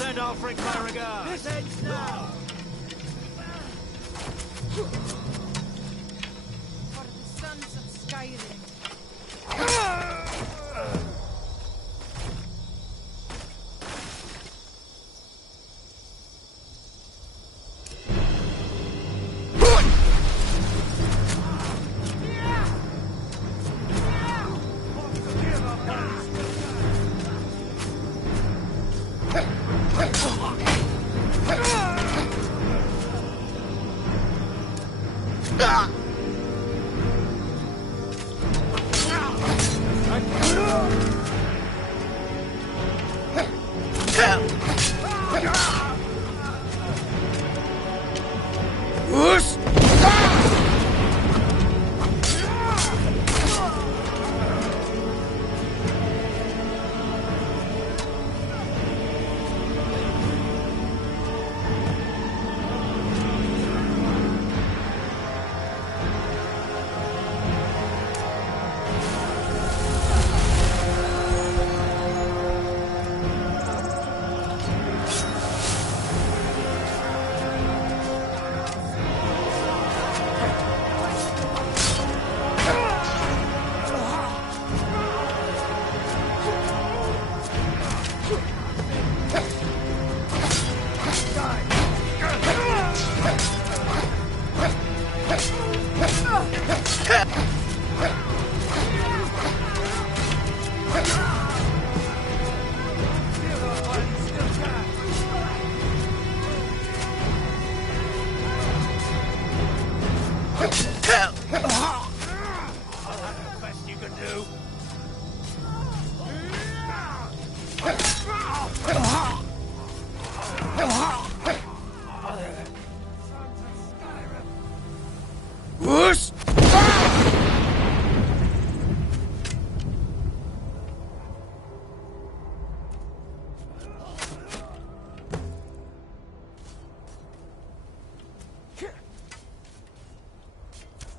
Send Alfred my regards. This ends now. For the sons of Skyrim.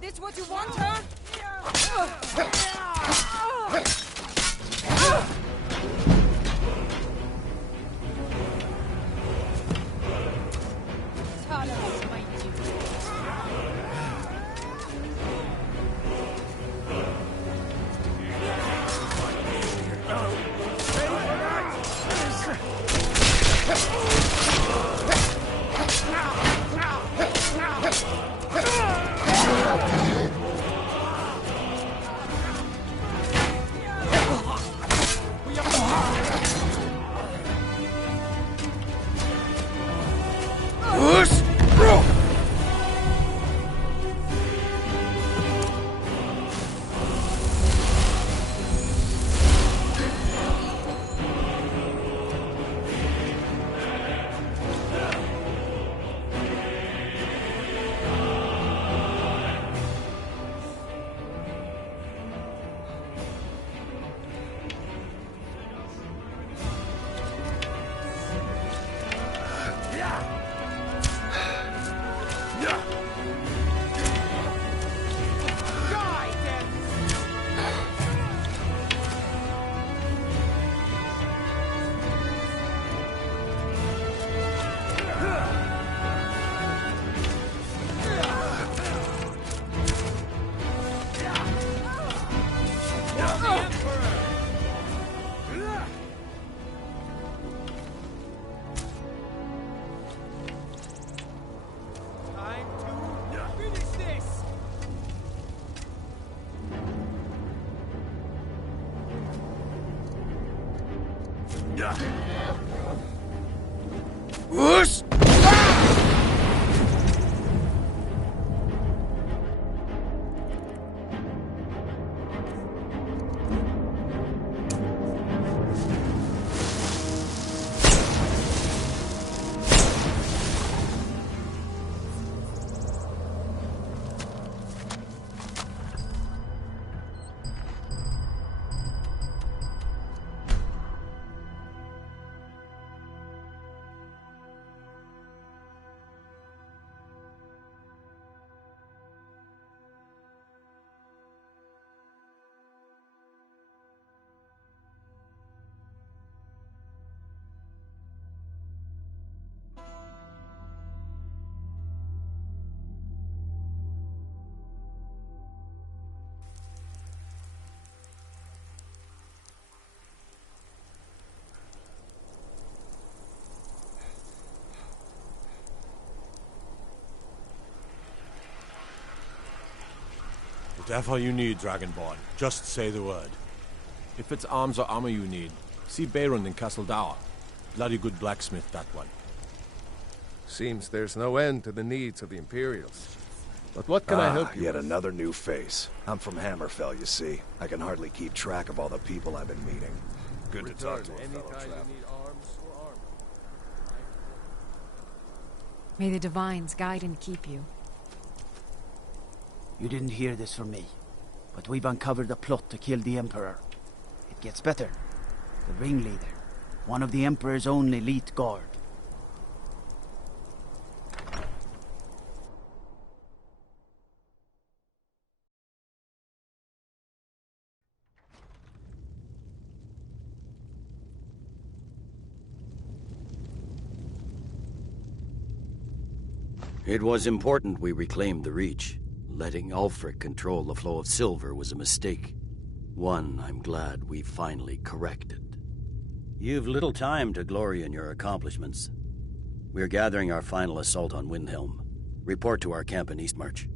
This what you want, huh? Whoosh! Whatever you need, Dragonborn, just say the word. If it's arms or armor you need, see Beirund in Castle Dower. Bloody good blacksmith, that one. Seems there's no end to the needs of the Imperials. But what can I help you Yet with? another new face. I'm from Hammerfell, you see. I can hardly keep track of all the people I've been meeting. Good to talk to a fellow Anytime traveler. you need arms or armor. May the Divines guide and keep you. You didn't hear this from me, but we've uncovered a plot to kill the Emperor. It gets better. The ringleader, one of the Emperor's own elite guard. It was important we reclaimed the Reach. Letting Ulfric control the flow of silver was a mistake. One I'm glad we finally corrected. You've little time to glory in your accomplishments. We're gathering our final assault on Windhelm. Report to our camp in Eastmarch.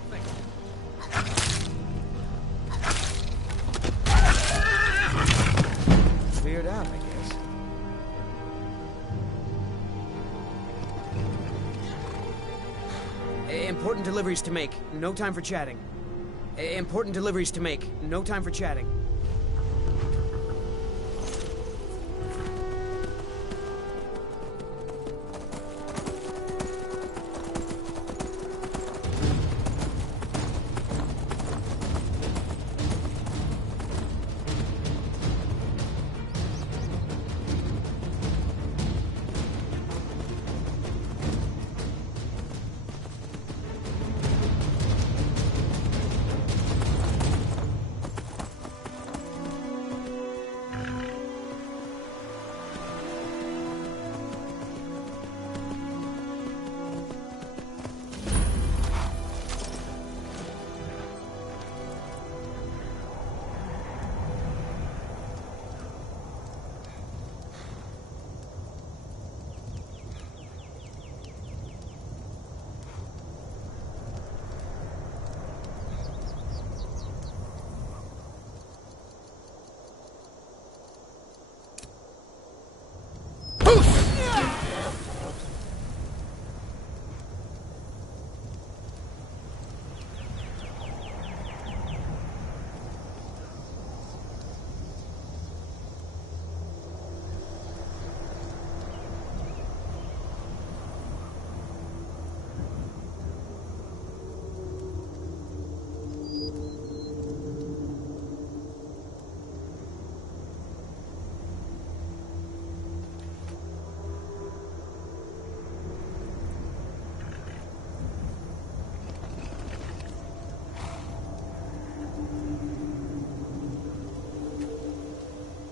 something! Cleared out, I guess. Important deliveries to make. No time for chatting. Important deliveries to make. No time for chatting.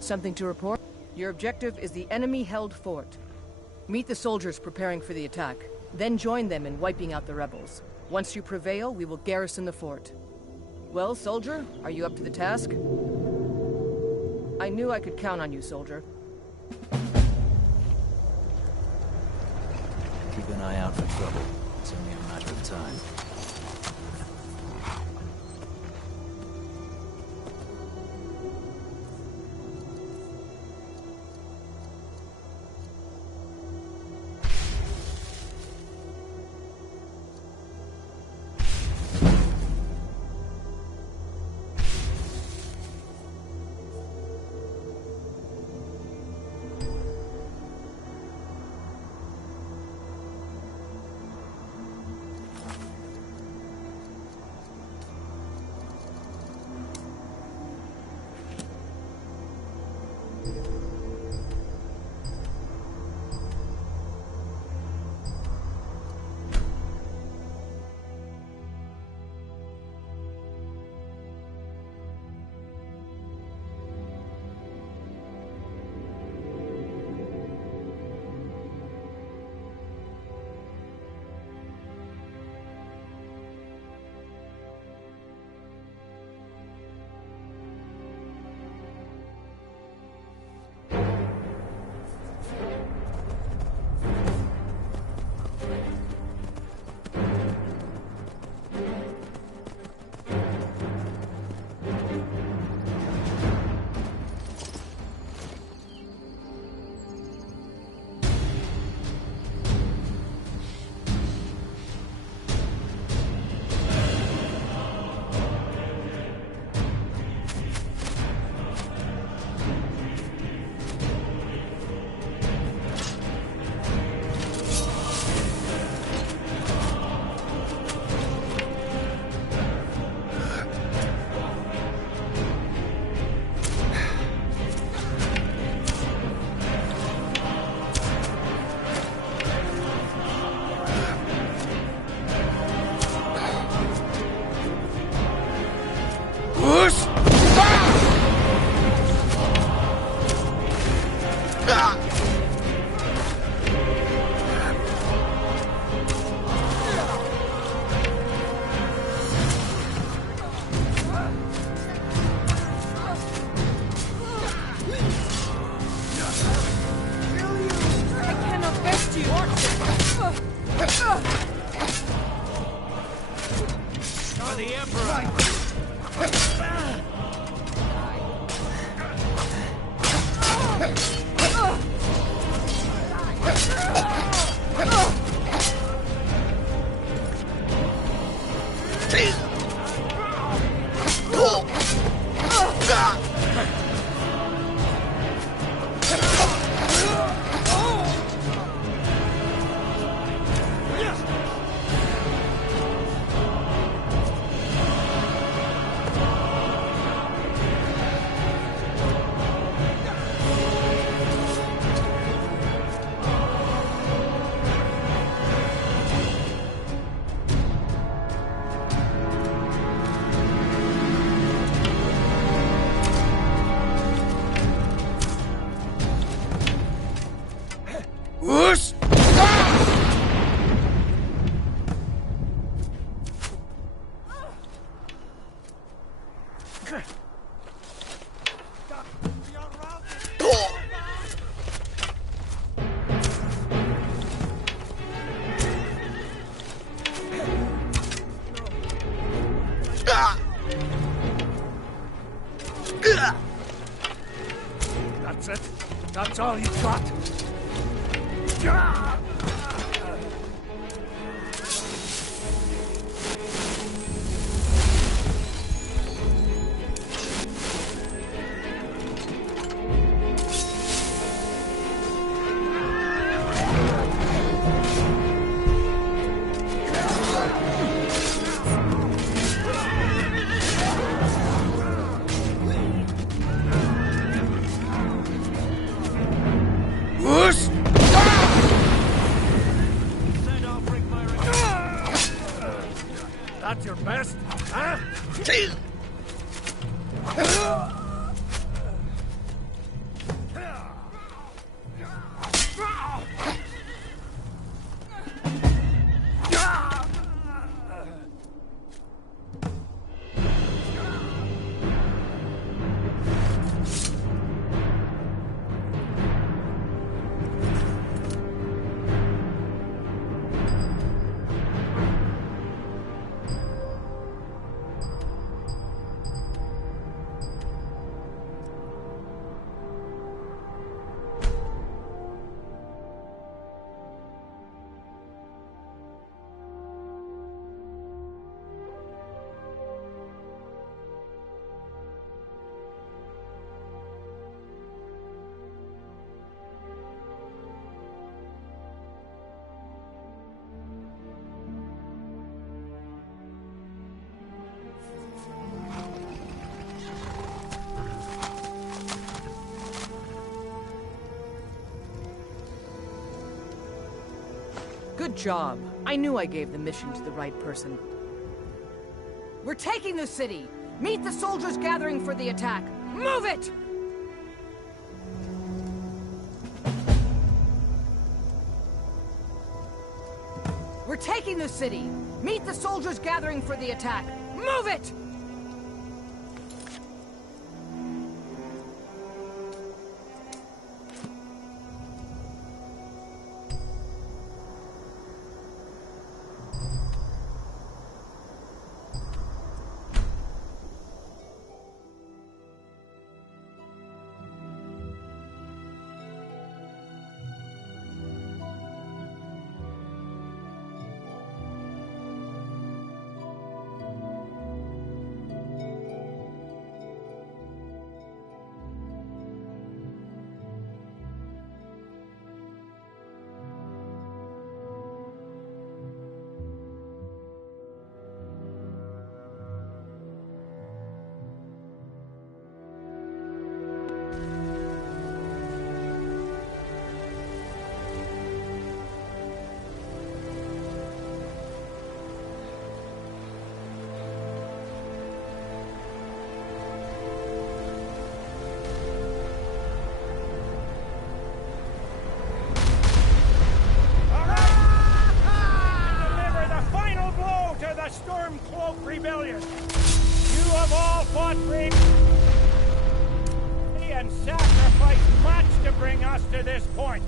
Something to report? Your objective is the enemy-held fort. Meet the soldiers preparing for the attack, then join them in wiping out the rebels. Once you prevail, we will garrison the fort. Well, soldier, are you up to the task? I knew I could count on you, soldier. Keep an eye out for trouble. It's only a matter of time. Whoosh! That's it? That's all you got? Whoosh! That's your best, huh? Good job. I knew I gave the mission to the right person. We're taking the city! Meet the soldiers gathering for the attack! Move it! We're taking the city! Meet the soldiers gathering for the attack! Move it! Stormcloak Rebellion. You have all fought bravely and sacrificed much to bring us to this point.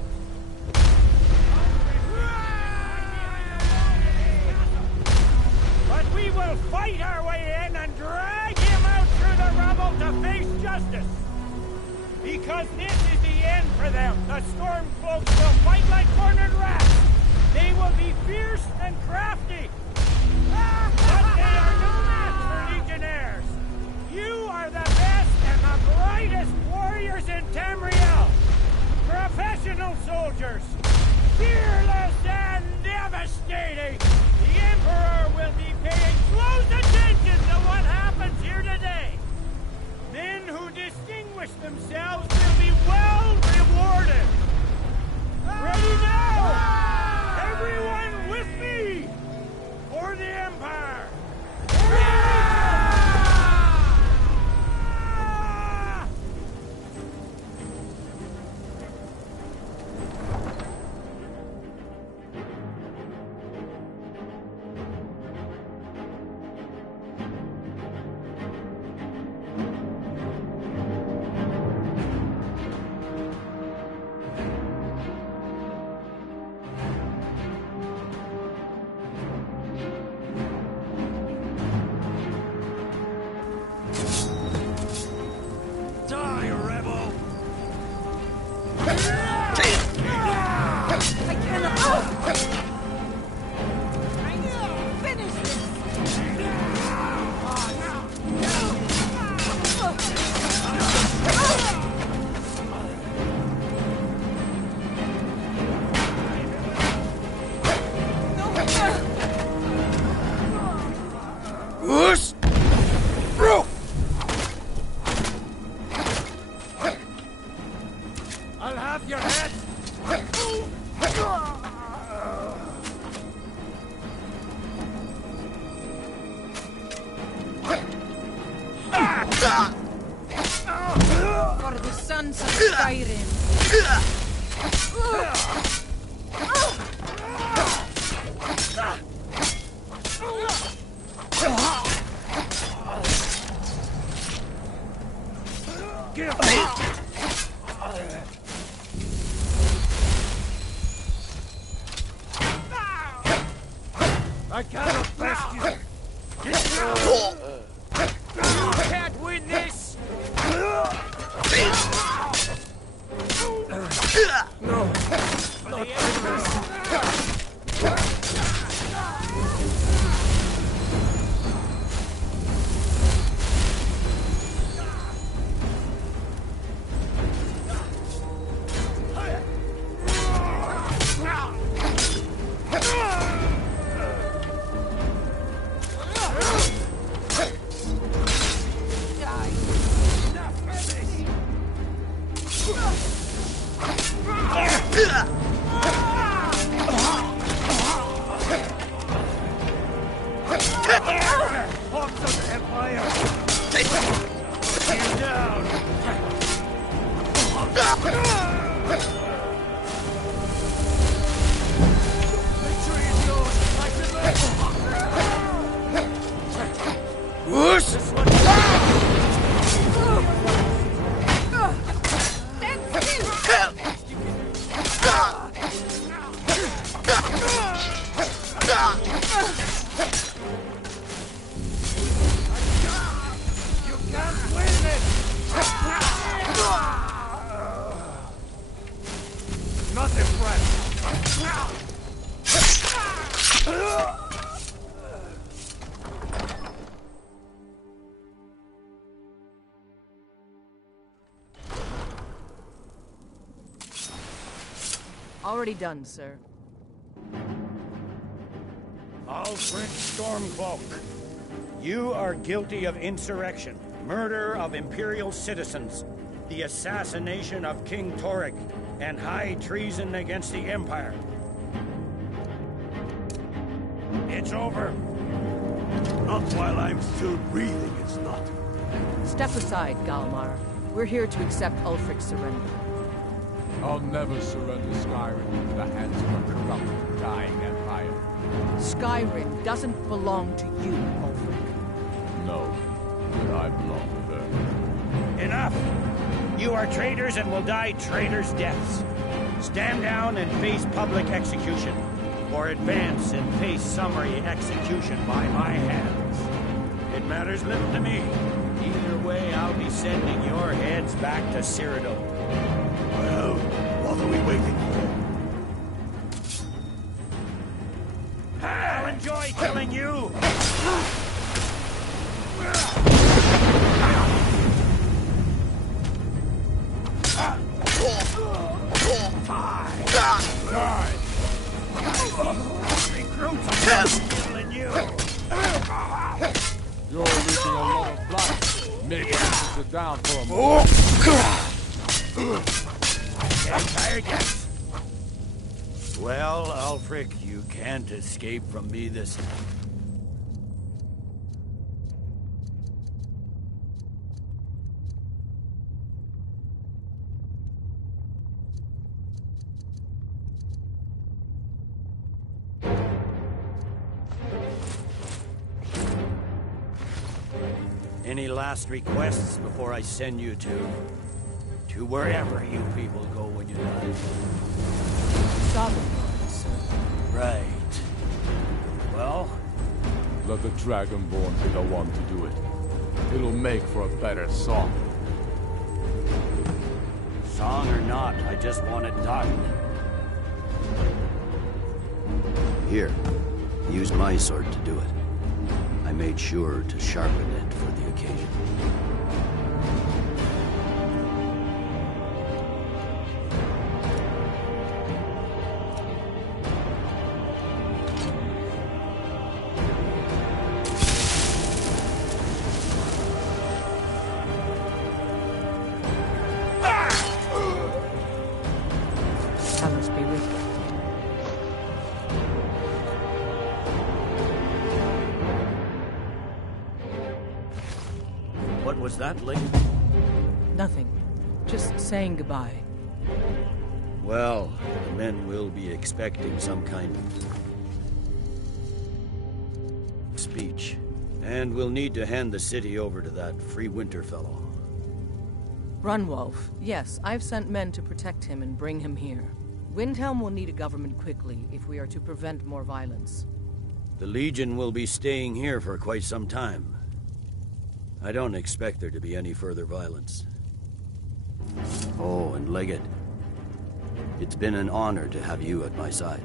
But we will fight our way in and drag him out through the rubble to face justice. Because this is the end for them. The Stormcloaks will fight like cornered rats. They will be fierce and crafty. But they are no match for Legionnaires. You are the best and the brightest warriors in Tamriel. Professional soldiers. Fearless and devastating. The Emperor will be paying close attention to what happens here today. Men who distinguish themselves will be well rewarded. Ready now! Everyone with me! For the Empire! Skyrim. I cannot best you. You can't win this. No. Already done, sir. Alfred Stormcloak, you are guilty of insurrection, murder of Imperial citizens, the assassination of King Torek, and high treason against the Empire. It's over. Not while I'm still breathing, it's not. Step aside, Galmar. We're here to accept Ulfric's surrender. I'll never surrender Skyrim into the hands of a corrupt, dying empire. Skyrim doesn't belong to you, Ulfric. No, but I belong to her. Enough! You are traitors and will die traitors' deaths. Stand down and face public execution, or advance and face summary execution by my hands. It matters little to me. Either way, I'll be sending your heads back to Cyrodiil. Well, what are we waiting for? I'll enjoy killing you! Recruits killing you! You're losing a lot of blood. Maybe you should sit down for a moment. Getting tired yet? Well, Ulfric, you can't escape from me this time. Any last requests before I send you to wherever you people go when you die? Sovereign, sir. Right. Well? Let the Dragonborn be the one to do it. It'll make for a better song. Song or not, I just want it done. Here, use my sword to do it. I made sure to sharpen it for the occasion. Talos be with you. What was that, Link? Nothing. Just saying goodbye. Well, the men will be expecting some kind of speech. And we'll need to hand the city over to that Free Winter fellow. Brunwolf. Yes, I've sent men to protect him and bring him here. Windhelm will need a government quickly if we are to prevent more violence. The Legion will be staying here for quite some time. I don't expect there to be any further violence. Oh, and Leggett. It's been an honor to have you at my side.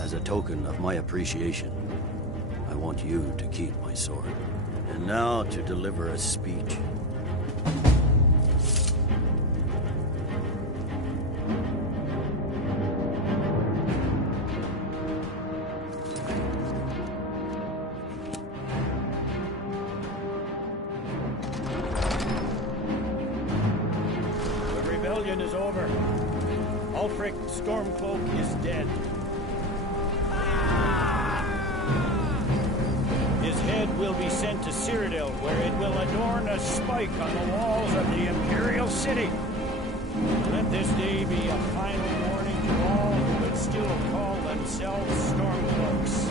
As a token of my appreciation, I want you to keep my sword. And now to deliver a speech. The rebellion is over. Ulfric Stormcloak is dead. His head will be sent to Cyrodiil, where it will adorn a spike on the walls of the Imperial City. Let this day be a final warning to all who would still call themselves Stormcloaks.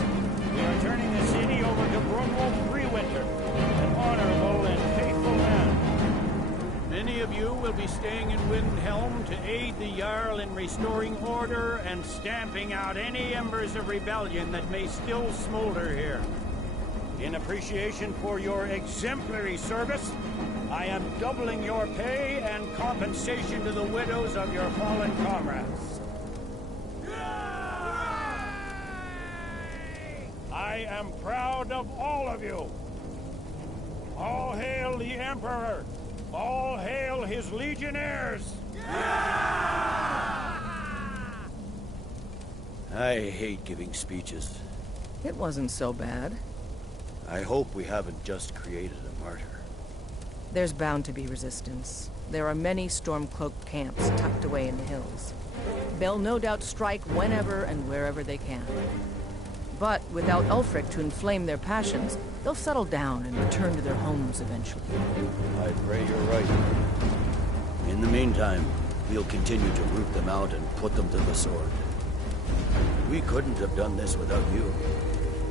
We are turning the city over to Brunwolf Freewinter, an honorable and faithful man. Many of you will be staying in Windhelm to aid the Jarl in restoring order and stamping out any embers of rebellion that may still smolder here. In appreciation for your exemplary service, I am doubling your pay and compensation to the widows of your fallen comrades. I am proud of all of you. All hail the Emperor! All hail his legionnaires! I hate giving speeches. It wasn't so bad. I hope we haven't just created a martyr. There's bound to be resistance. There are many Stormcloak camps tucked away in the hills. They'll no doubt strike whenever and wherever they can. But without Ulfric to inflame their passions, they'll settle down and return to their homes eventually. I pray you're right. In the meantime, we'll continue to root them out and put them to the sword. We couldn't have done this without you.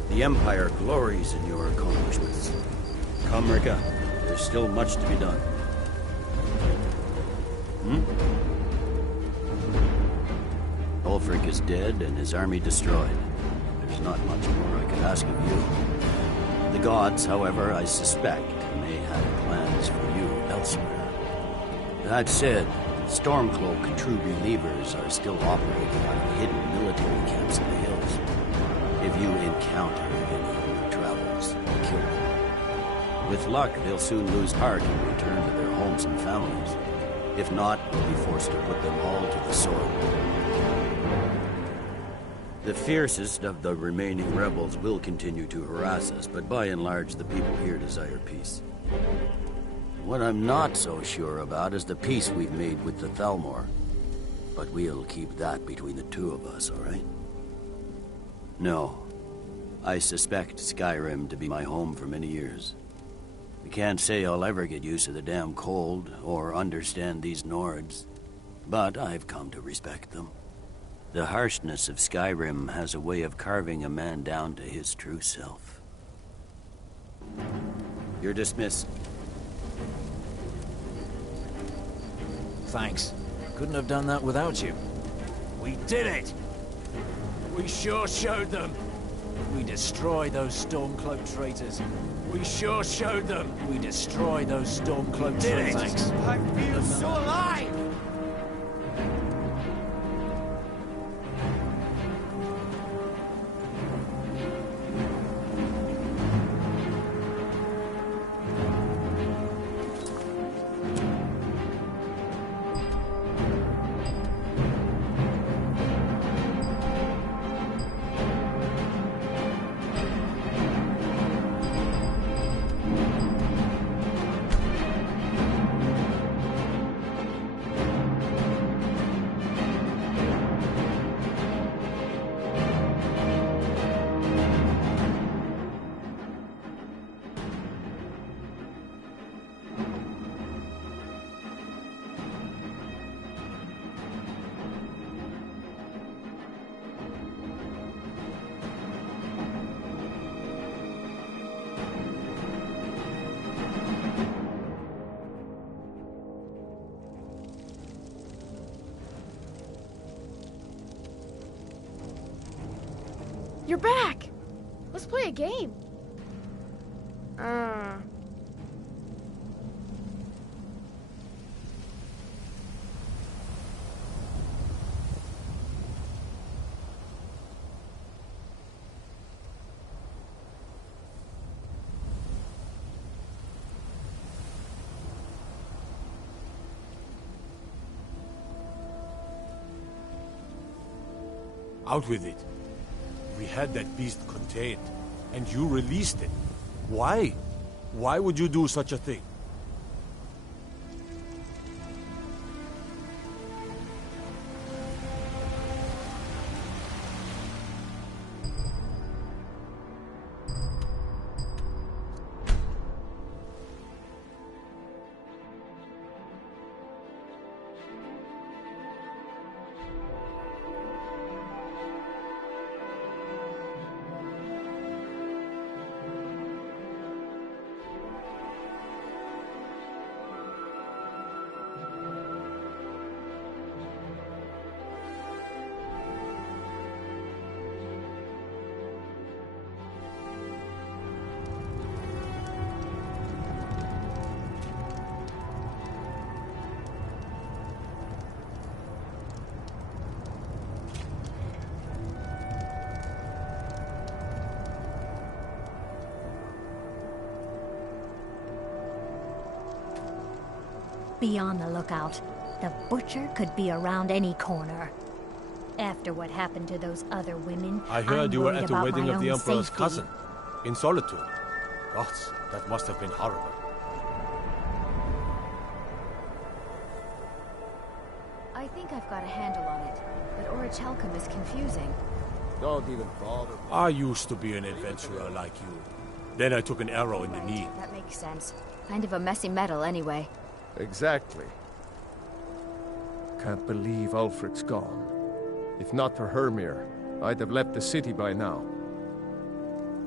The Empire glories in your accomplishments. Come, Rika. There's still much to be done. Ulfric is dead and his army destroyed. There's not much more I can ask of you. The gods, however, I suspect, may have plans for you elsewhere. That said, Stormcloak and true believers are still operating out of hidden military camps in the hills. If you encounter any on your travels, kill them. With luck, they'll soon lose heart and return to their homes and families. If not, we'll be forced to put them all to the sword. The fiercest of the remaining rebels will continue to harass us, but by and large, the people here desire peace. What I'm not so sure about is the peace we've made with the Thalmor. But we'll keep that between the two of us, all right? No. I suspect Skyrim to be my home for many years. I can't say I'll ever get used to the damn cold or understand these Nords, but I've come to respect them. The harshness of Skyrim has a way of carving a man down to his true self. You're dismissed. Thanks. Couldn't have done that without you. We did it! We sure showed them! We destroyed those Stormcloak traitors. We sure showed them! We destroyed those Stormcloak traitors. I feel so alive! You're back! Let's play a game. Out with it. We had that beast contained, and you released it. Why? Why would you do such a thing? Be on the lookout. The butcher could be around any corner. After what happened to those other women, I heard I'm you were worried at the about wedding my of the own Emperor's safety. cousin, in Solitude. Gods, that must have been horrible. I think I've got a handle on it, but Orichalcum is confusing. Don't even bother. I used to be an adventurer like you. Then I took an arrow in the knee. That makes sense. Kind of a messy metal, anyway. Exactly. Can't believe Ulfric's gone. If not for Hermir, I'd have left the city by now.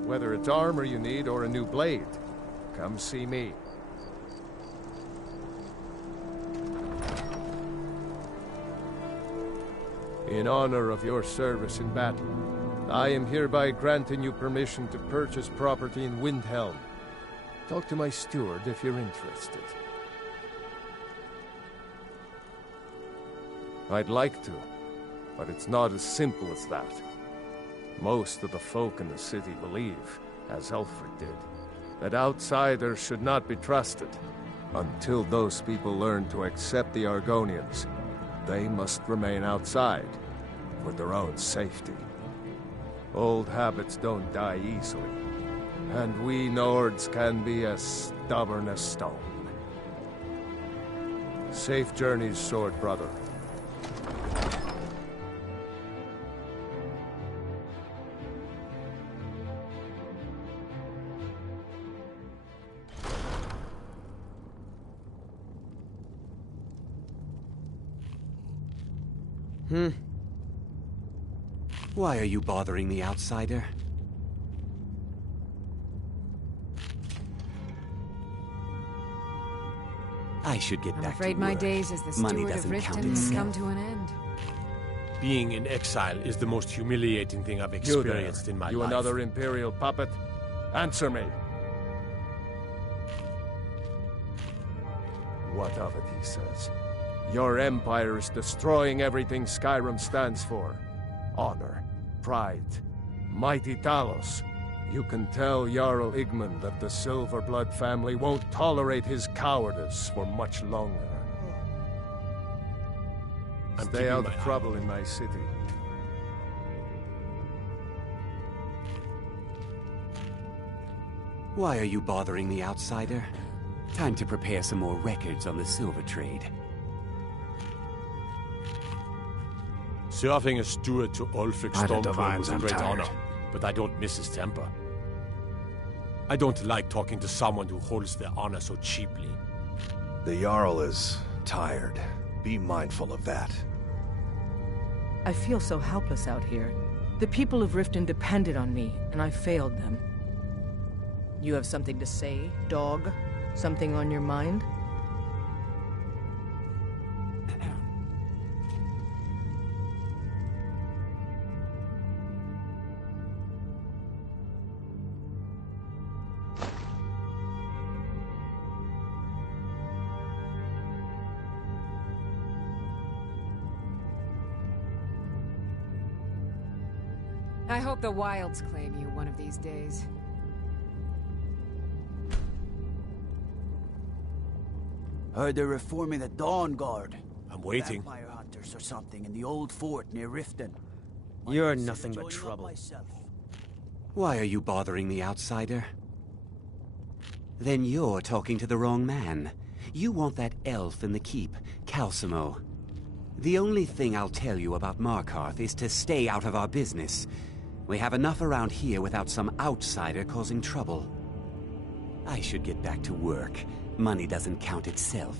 Whether it's armor you need or a new blade, come see me. In honor of your service in battle, I am hereby granting you permission to purchase property in Windhelm. Talk to my steward if you're interested. I'd like to, but it's not as simple as that. Most of the folk in the city believe, as Ulfric did, that outsiders should not be trusted. Until those people learn to accept the Argonians, they must remain outside, for their own safety. Old habits don't die easily, and we Nords can be as stubborn as stone. Safe journeys, sword brother. Why are you bothering the outsider? I should get I'm back afraid to my work. days as the Money steward of doesn't count Riften in come itself. to an end. Being in exile is the most humiliating thing I've You there, experienced in my you life. another Imperial puppet? Answer me. What of it, he says. Your empire is destroying everything Skyrim stands for. Honor, pride, mighty Talos. You can tell Jarl Igmund that the Silverblood family won't tolerate his cowardice for much longer. I'm Stay keeping out my of trouble in my city. Why are you bothering the outsider? Time to prepare some more records on the silver trade. Serving as steward to Ulfric Either Stormcloak divines, was a I'm great tired. honor, but I don't miss his temper. I don't like talking to someone who holds their honor so cheaply. The Jarl is tired. Be mindful of that. I feel so helpless out here. The people of Riften depended on me, and I failed them. You have something to say, dog? Something on your mind? I hope the wilds claim you one of these days. Heard they're reforming the Dawn Guard. I'm waiting. Vampire hunters or something in the old fort near Riften. You're nothing but trouble. Why are you bothering the outsider? Then you're talking to the wrong man. You want that elf in the keep, Calcimo. The only thing I'll tell you about Markarth is to stay out of our business. We have enough around here without some outsider causing trouble. I should get back to work. Money doesn't count itself.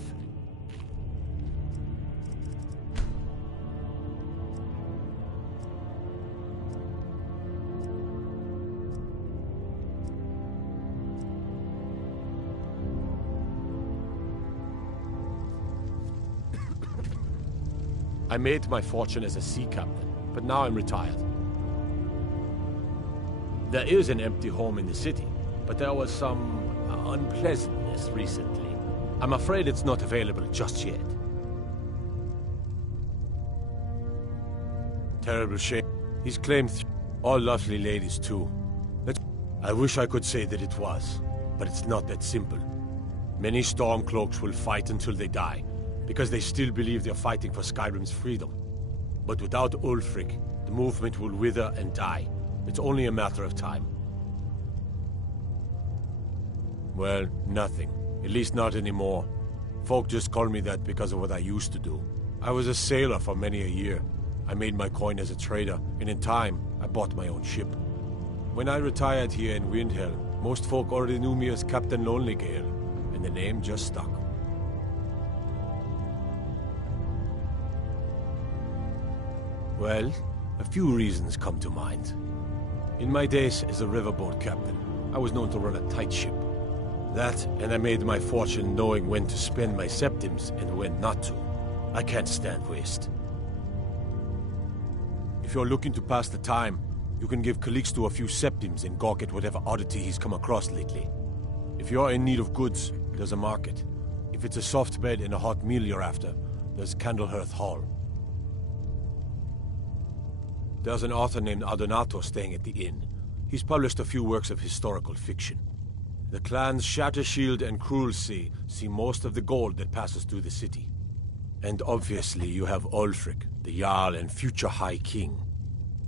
I made my fortune as a sea captain, but now I'm retired. There is an empty home in the city, but there was some unpleasantness recently. I'm afraid it's not available just yet. Terrible shame. He's claimed all lovely ladies too. I wish I could say that it was, but it's not that simple. Many Stormcloaks will fight until they die, because they still believe they're fighting for Skyrim's freedom. But without Ulfric, the movement will wither and die. It's only a matter of time. Well, nothing. At least not anymore. Folk just call me that because of what I used to do. I was a sailor for many a year. I made my coin as a trader, and in time, I bought my own ship. When I retired here in Windhelm, most folk already knew me as Captain Lonelygale, and the name just stuck. Well, a few reasons come to mind. In my days as a riverboat captain, I was known to run a tight ship. That, and I made my fortune knowing when to spend my septims and when not to. I can't stand waste. If you're looking to pass the time, you can give Calixto a few septims and gawk at whatever oddity he's come across lately. If you're in need of goods, there's a market. If it's a soft bed and a hot meal you're after, there's Candlehearth Hall. There's an author named Adonato staying at the inn. He's published a few works of historical fiction. The clans Shattershield and Cruelsea see most of the gold that passes through the city. And obviously you have Ulfric, the Jarl and future High King.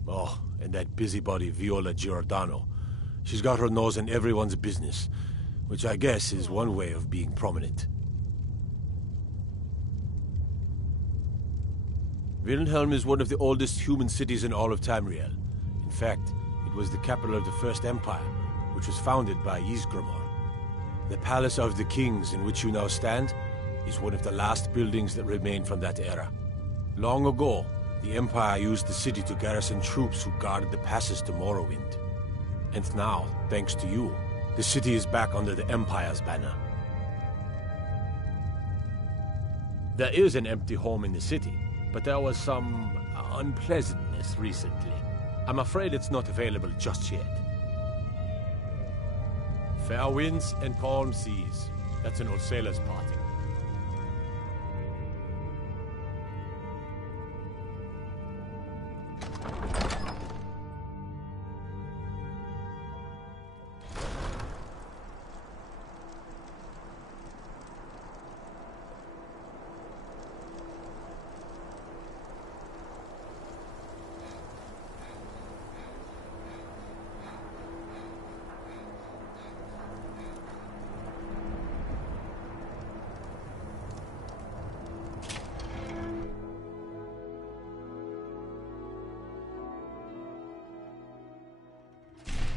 Oh, and that busybody Viola Giordano. She's got her nose in everyone's business, which I guess is one way of being prominent. Wilhelm is one of the oldest human cities in all of Tamriel. In fact, it was the capital of the First Empire, which was founded by Ysgramor. The Palace of the Kings, in which you now stand, is one of the last buildings that remain from that era. Long ago, the Empire used the city to garrison troops who guarded the passes to Morrowind. And now, thanks to you, the city is back under the Empire's banner. There is an empty home in the city, but there was some unpleasantness recently. I'm afraid it's not available just yet. Fair winds and calm seas. That's an old sailor's party.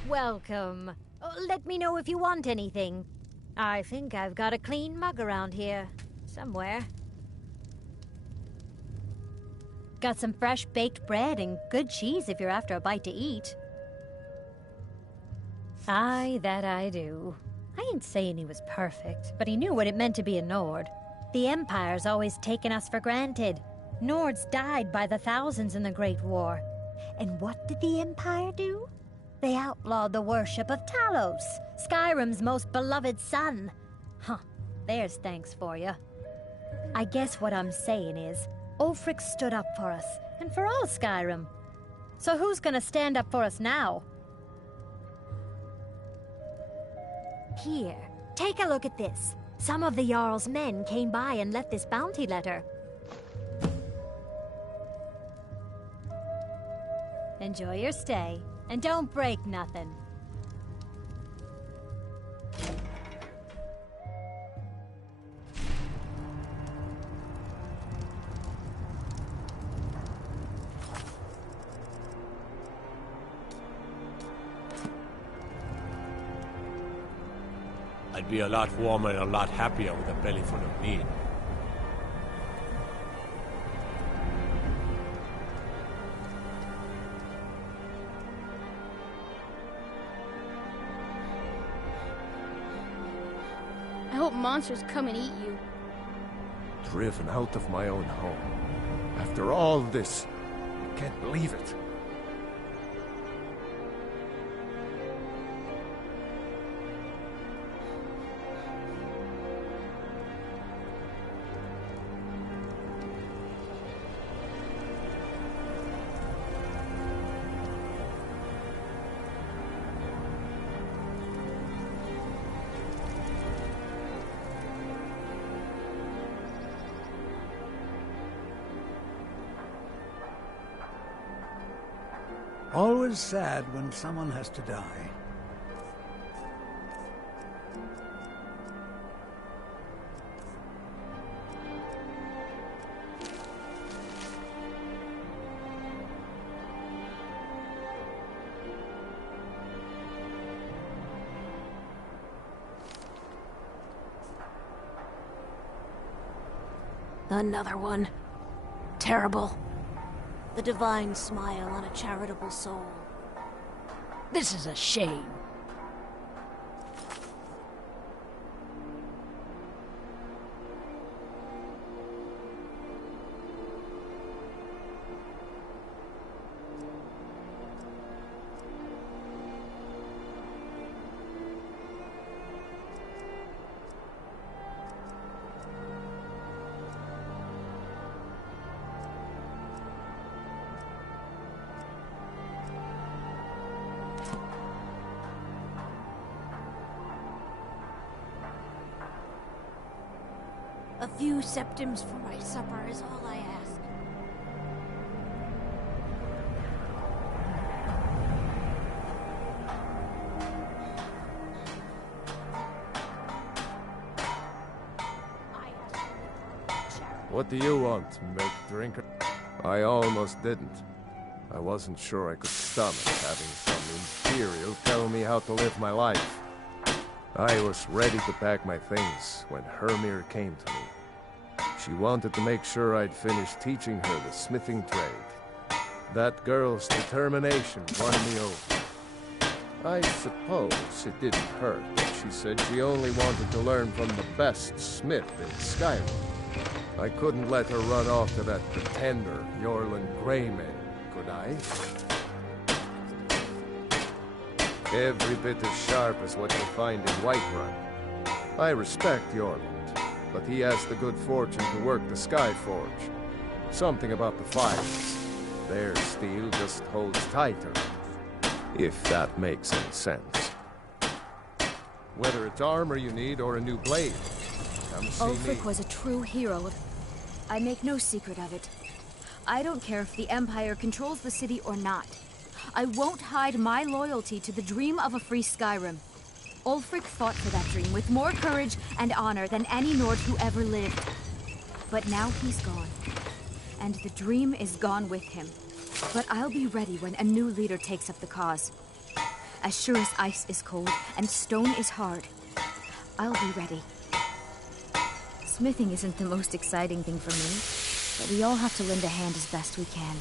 Welcome. Oh, let me know if you want anything. I think I've got a clean mug around here. Somewhere. Got some fresh baked bread and good cheese if you're after a bite to eat. Aye, that I do. I ain't saying he was perfect, but he knew what it meant to be a Nord. The Empire's always taken us for granted. Nords died by the thousands in the Great War. And what did the Empire do? They outlawed the worship of Talos, Skyrim's most beloved son. Huh, there's thanks for you. I guess what I'm saying is, Ulfric stood up for us, and for all Skyrim. So who's gonna stand up for us now? Here, take a look at this. Some of the Jarl's men came by and left this bounty letter. Enjoy your stay, and don't break nothing. I'd be a lot warmer and a lot happier with a belly full of meat. I hope monsters come and eat you. Driven out of my own home. After all this, I can't believe it. Always sad when someone has to die. Another one. Terrible. The divine smile on a charitable soul. This is a shame. A few septims for my supper is all I ask. What do you want, milk drinker? I almost didn't. I wasn't sure I could stomach having some Imperial tell me how to live my life. I was ready to pack my things when Hermir came to me. She wanted to make sure I'd finish teaching her the smithing trade. That girl's determination won me over. I suppose it didn't hurt that she said she only wanted to learn from the best smith in Skyrim. I couldn't let her run off to that pretender, Yorlan Greyman, could I? Every bit as sharp as what you find in Whiterun. I respect Yorland, but he has the good fortune to work the Skyforge. Something about the fires. Their steel just holds tighter. If that makes any sense. Whether it's armor you need or a new blade, come see me. Ulfric was a true hero. I make no secret of it. I don't care if the Empire controls the city or not. I won't hide my loyalty to the dream of a free Skyrim. Ulfric fought for that dream with more courage and honor than any Nord who ever lived. But now he's gone. And the dream is gone with him. But I'll be ready when a new leader takes up the cause. As sure as ice is cold and stone is hard, I'll be ready. Smithing isn't the most exciting thing for me, but we all have to lend a hand as best we can.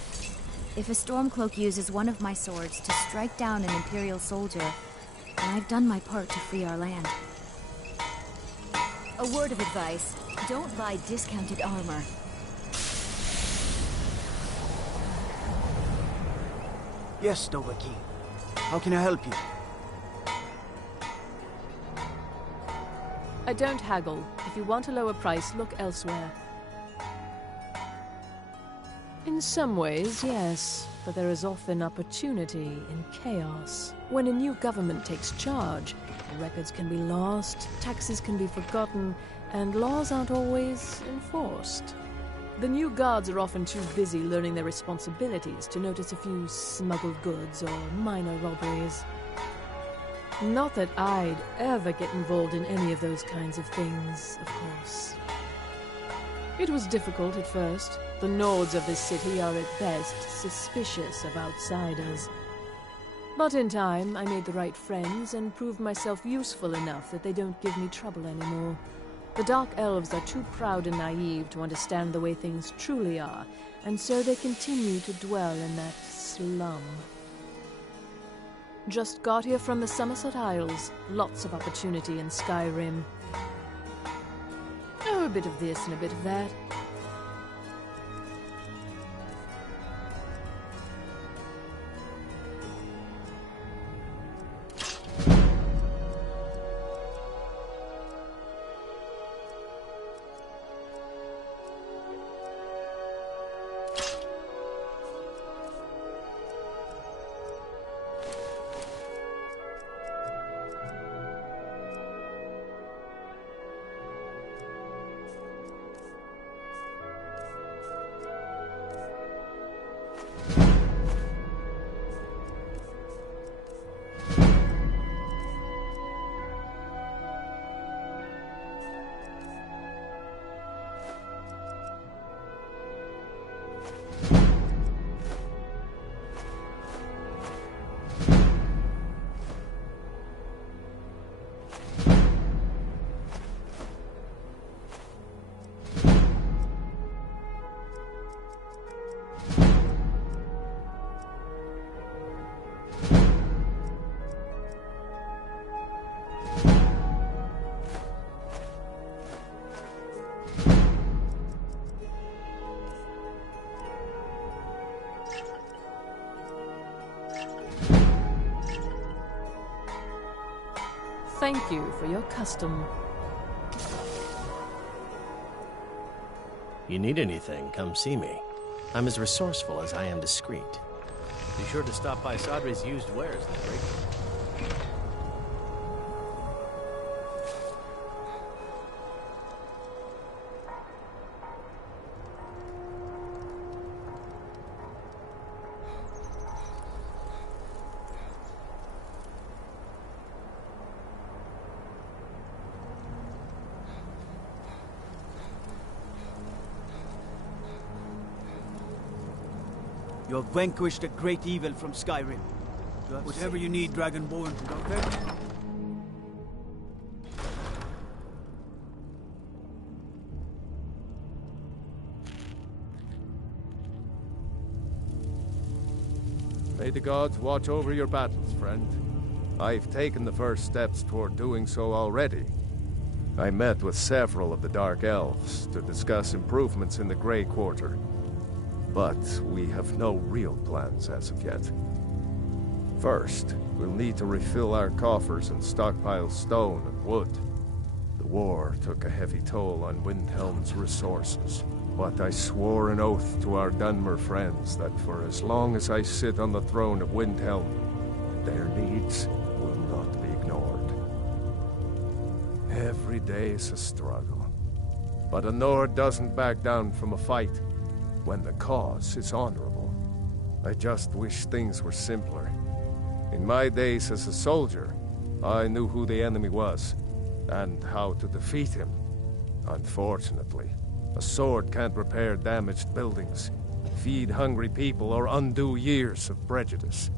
If a Stormcloak uses one of my swords to strike down an Imperial soldier, then I've done my part to free our land. A word of advice, don't buy discounted armor. Yes, Dovahkiin. How can I help you? I don't haggle. If you want a lower price, look elsewhere. In some ways, yes. but there is often opportunity in chaos. When a new government takes charge, records can be lost, taxes can be forgotten, and laws aren't always enforced. The new guards are often too busy learning their responsibilities to notice a few smuggled goods or minor robberies. Not that I'd ever get involved in any of those kinds of things, of course. It was difficult at first. The Nords of this city are at best suspicious of outsiders. But in time, I made the right friends and proved myself useful enough that they don't give me trouble anymore. The Dark Elves are too proud and naive to understand the way things truly are, and so they continue to dwell in that slum. Just got here from the Somerset Isles. Lots of opportunity in Skyrim. Oh, a bit of this and a bit of that. Thank you for your custom. You need anything, come see me. I'm as resourceful as I am discreet. Be sure to stop by Sadri's used wares in the break room. You have vanquished a great evil from Skyrim. Whatever you need, Dragonborn, okay? May the gods watch over your battles, friend. I've taken the first steps toward doing so already. I met with several of the Dark Elves to discuss improvements in the Grey Quarter. But we have no real plans as of yet. First, we'll need to refill our coffers and stockpile stone and wood. The war took a heavy toll on Windhelm's resources, but I swore an oath to our Dunmer friends that for as long as I sit on the throne of Windhelm, their needs will not be ignored. Every day is a struggle, but a Nord doesn't back down from a fight when the cause is honorable. I just wish things were simpler. In my days as a soldier, I knew who the enemy was, and how to defeat him. Unfortunately, a sword can't repair damaged buildings, feed hungry people, or undo years of prejudice.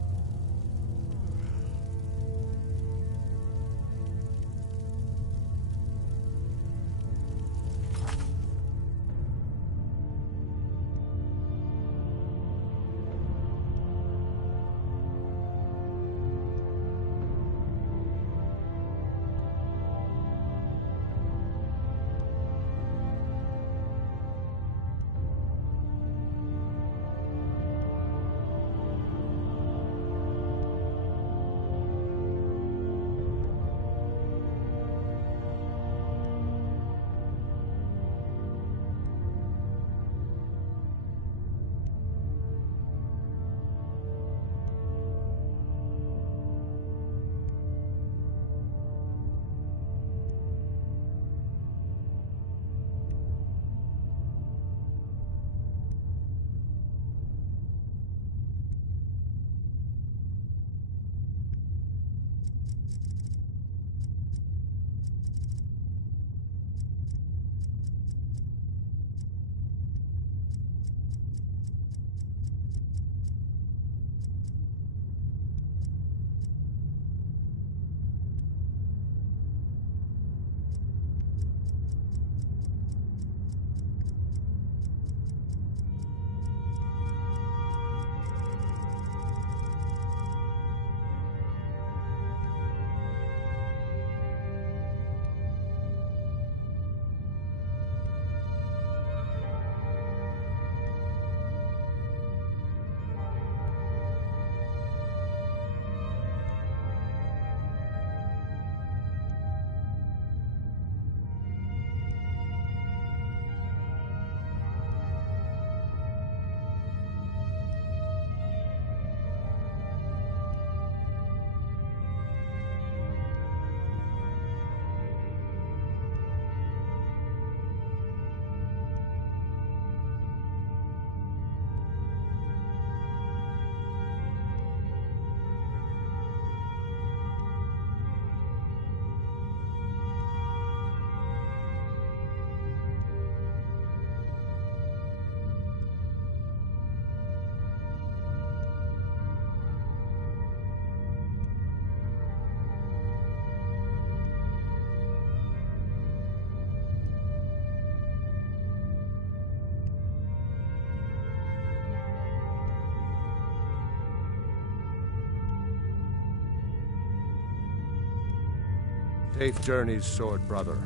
Safe journeys, sword brother.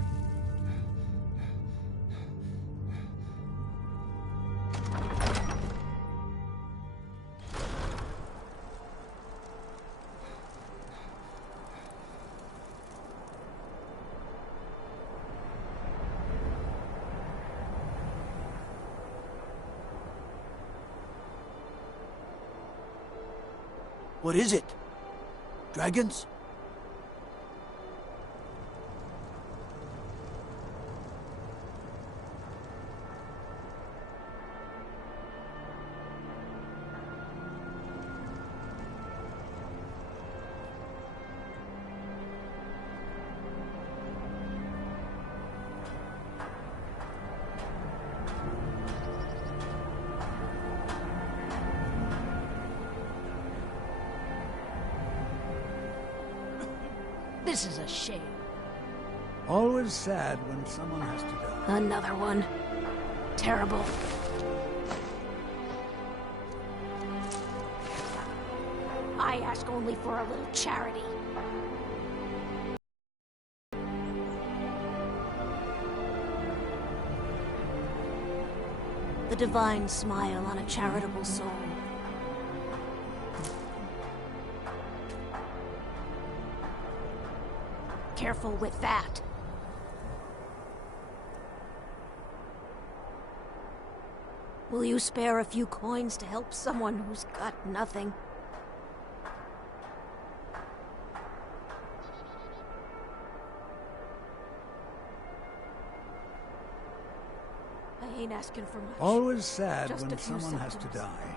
What is it? Dragons? This is a shame. Always sad when someone has to die. Another one. Terrible. I ask only for a little charity. The divine smile on a charitable soul. Careful with that. Will you spare a few coins to help someone who's got nothing? I ain't asking for much. Always sad Just when a few someone has to seconds. die.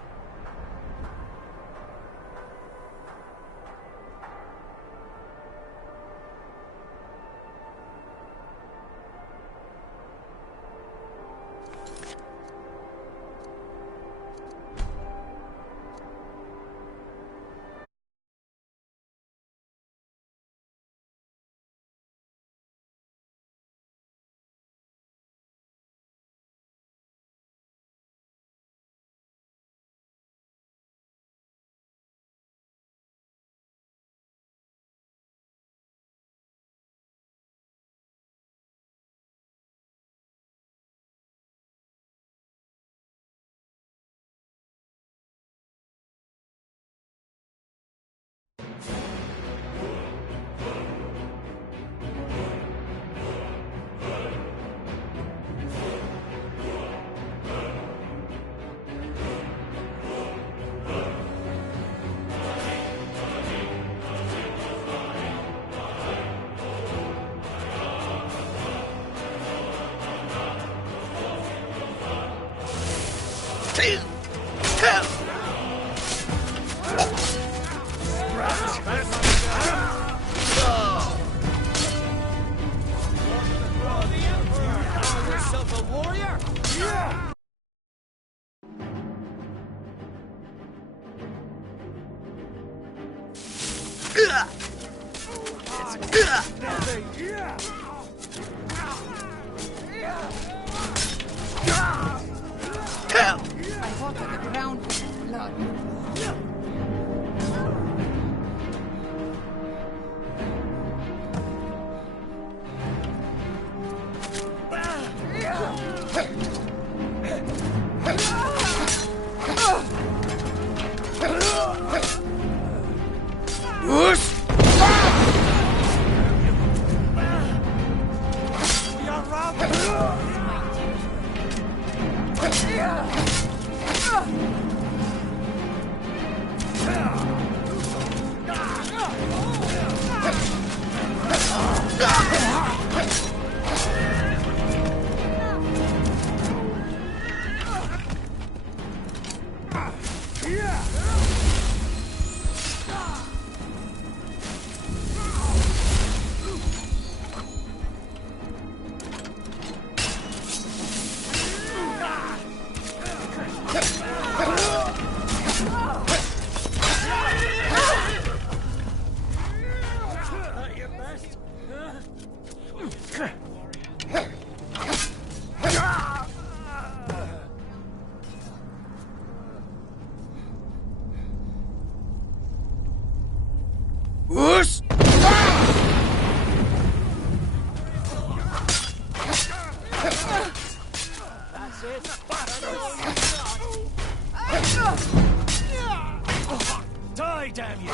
I water the ground with his blood. Die, damn you!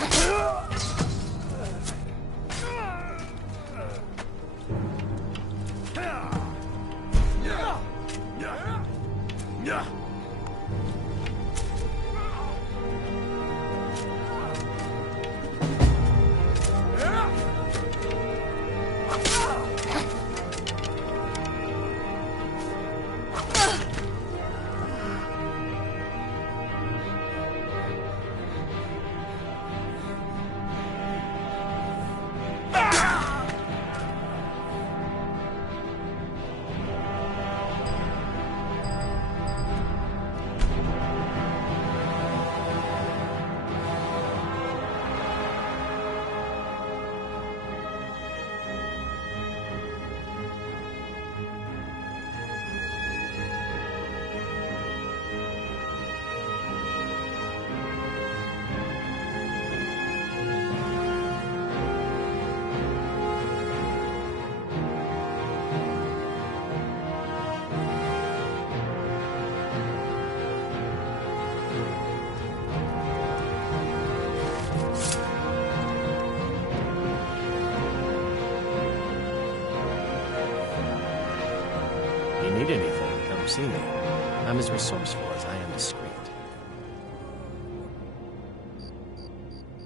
Need anything, come see me. I'm as resourceful as I am discreet.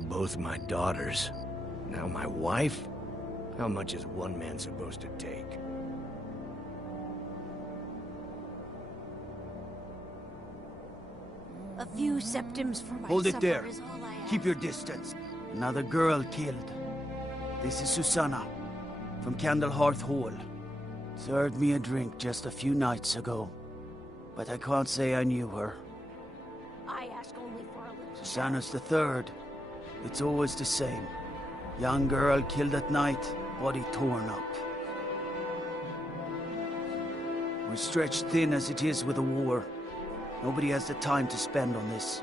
Both my daughters. Now my wife? How much is one man supposed to take? A few septims for my Hold it supper there. is all I ask. Keep your distance. Another girl killed. This is Susanna, from Candlehearth Hall. Served me a drink just a few nights ago, but I can't say I knew her. I ask only for a little. Susanna's the third. It's always the same. Young girl killed at night, body torn up. We're stretched thin as it is with a war. Nobody has the time to spend on this.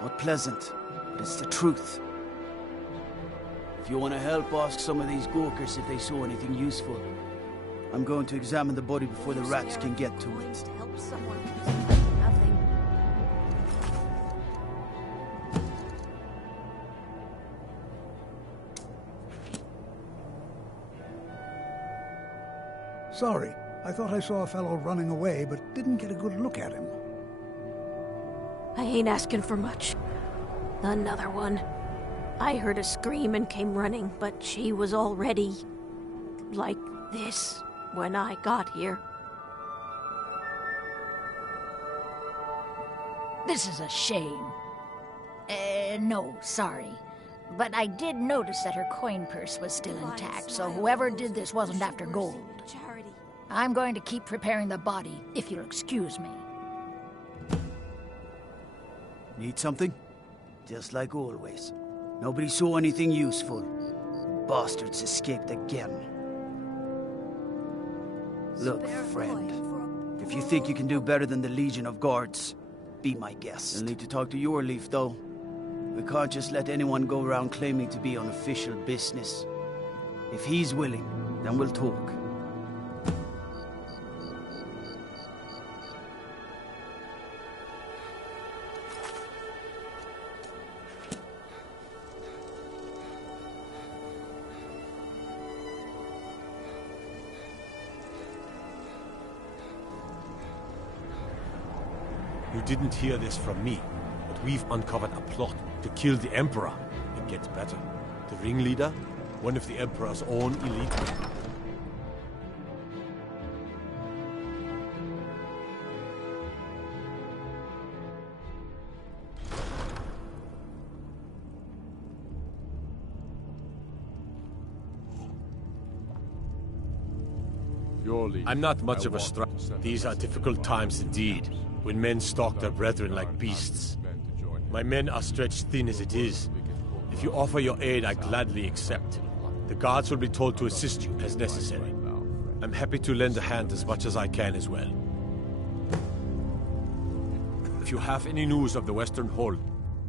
Not pleasant, but it's the truth. If you want to help, ask some of these Gawkers if they saw anything useful. I'm going to examine the body before the rats can get to it. To help someone who's nothing. Sorry, I thought I saw a fellow running away, but didn't get a good look at him. I ain't asking for much. Another one. I heard a scream and came running, but she was already like this when I got here. This is a shame. No, sorry. But I did notice that her coin purse was still intact, so whoever did this wasn't after gold. I'm going to keep preparing the body, if you'll excuse me. Need something? Just like always. Nobody saw anything useful. Bastards escaped again. Look, friend. If you think you can do better than the Legion of Guards, be my guest. You'll need to talk to your Leaf, though. We can't just let anyone go around claiming to be on official business. If he's willing, then we'll talk. You didn't hear this from me, but we've uncovered a plot to kill the Emperor. It gets better. The ringleader, one of the Emperor's own elite. I'm not much of a striker. These are difficult times indeed, when men stalk their brethren like beasts. My men are stretched thin as it is. If you offer your aid, I gladly accept. The guards will be told to assist you as necessary. I'm happy to lend a hand as much as I can as well. If you have any news of the Western Hall,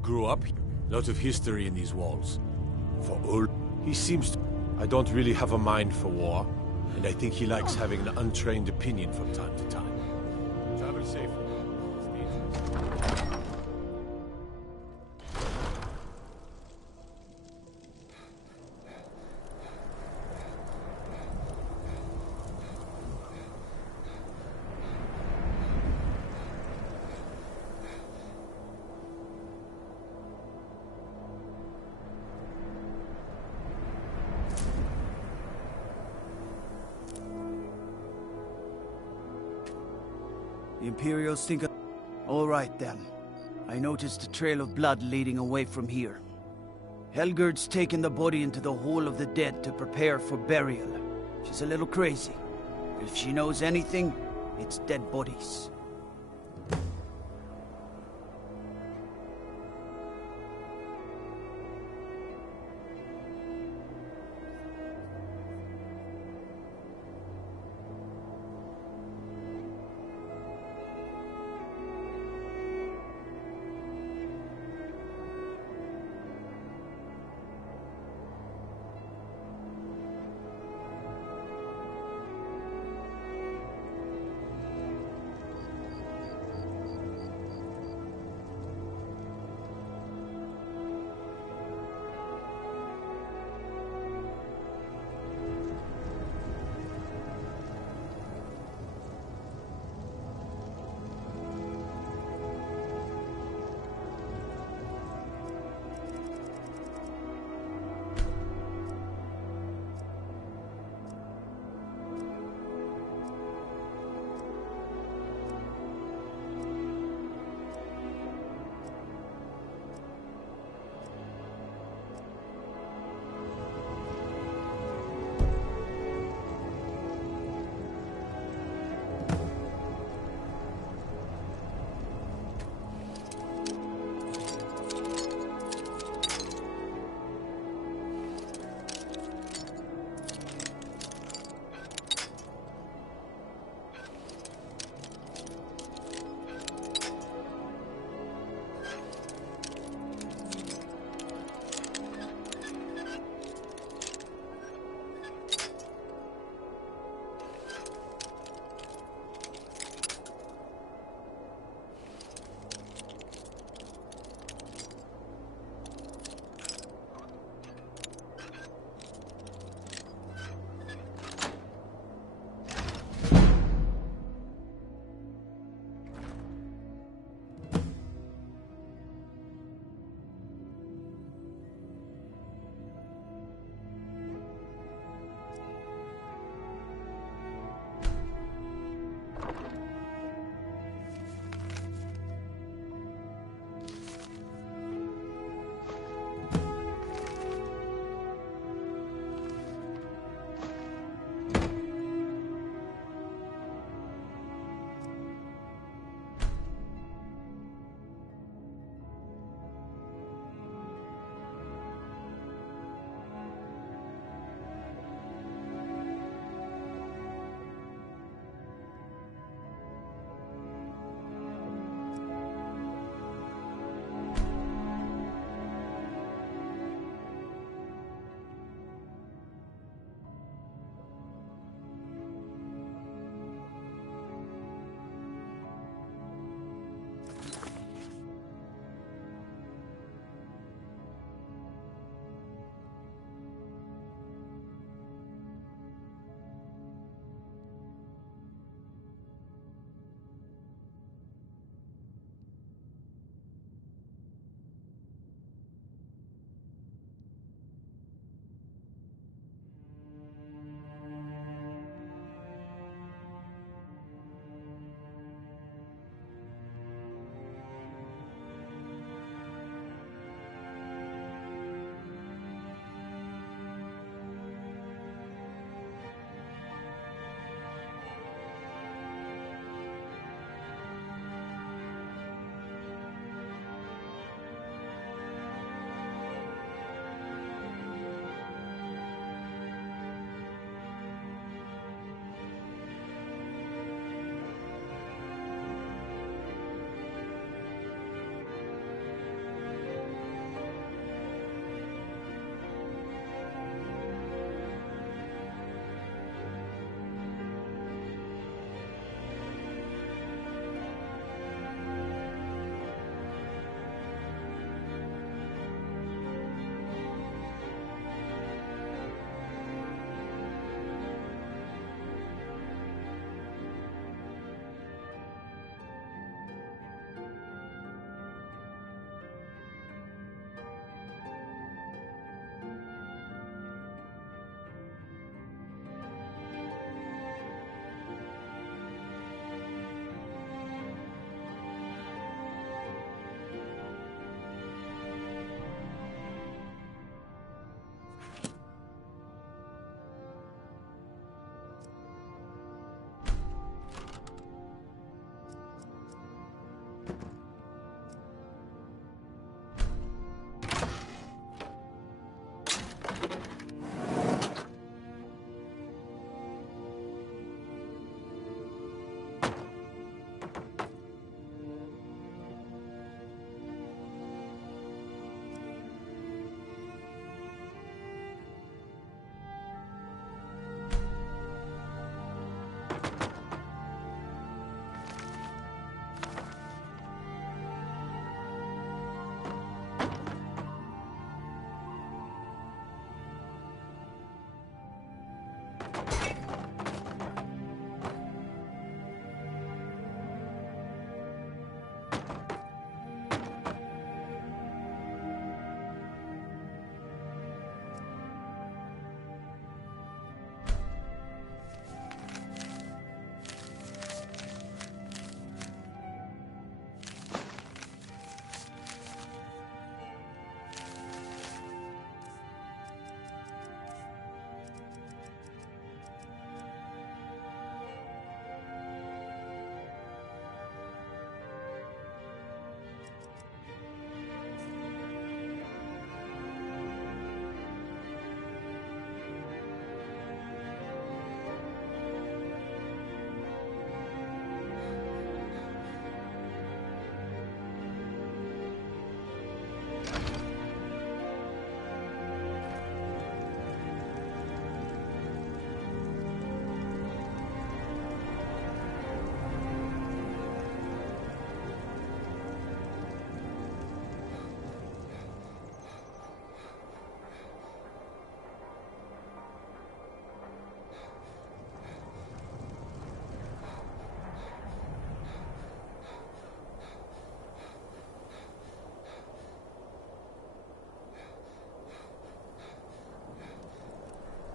grew up, lot of history in these walls. For Ul, he seems to... I don't really have a mind for war, and I think he likes having an untrained opinion from time to time. Travel safe. The Imperials think... All right, then. I noticed a trail of blood leading away from here. Helgerd's taken the body into the Hall of the Dead to prepare for burial. She's a little crazy. If she knows anything, it's dead bodies.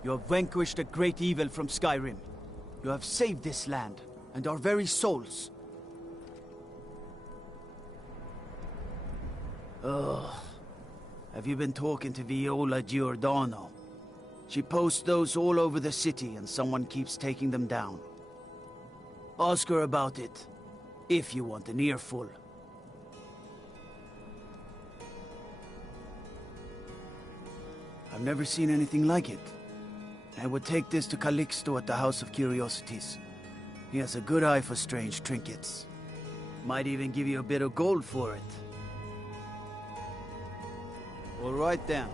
You have vanquished a great evil from Skyrim. You have saved this land, and our very souls. Ugh. Have you been talking to Viola Giordano? She posts those all over the city, and someone keeps taking them down. Ask her about it, if you want an earful. I've never seen anything like it. I would take this to Calixto at the House of Curiosities. He has a good eye for strange trinkets. Might even give you a bit of gold for it. All right then.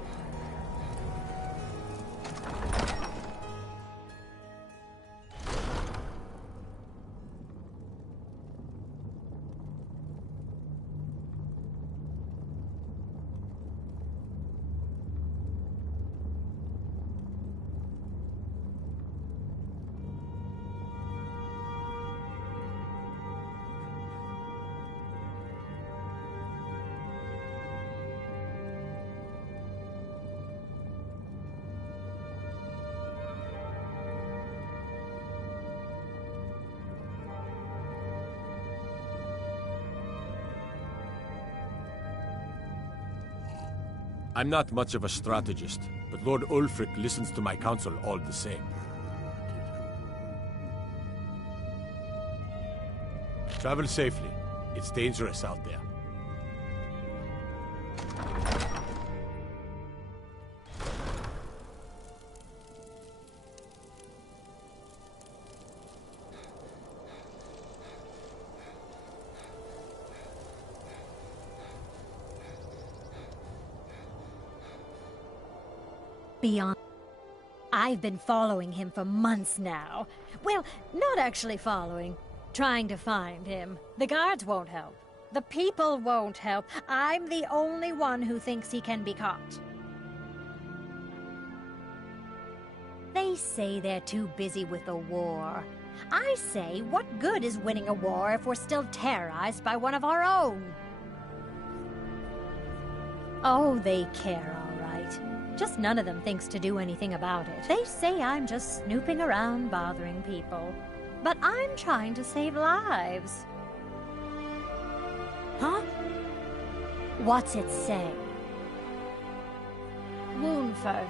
I'm not much of a strategist, but Lord Ulfric listens to my counsel all the same. Travel safely. It's dangerous out there. Beyond. I've been following him for months now. Well, not actually following. Trying to find him. The guards won't help. The people won't help. I'm the only one who thinks he can be caught. They say they're too busy with the war. I say, what good is winning a war if we're still terrorized by one of our own? Oh, they care, all right. Just none of them thinks to do anything about it. They say I'm just snooping around bothering people. But I'm trying to save lives. Huh? What's it say? Woundfirth.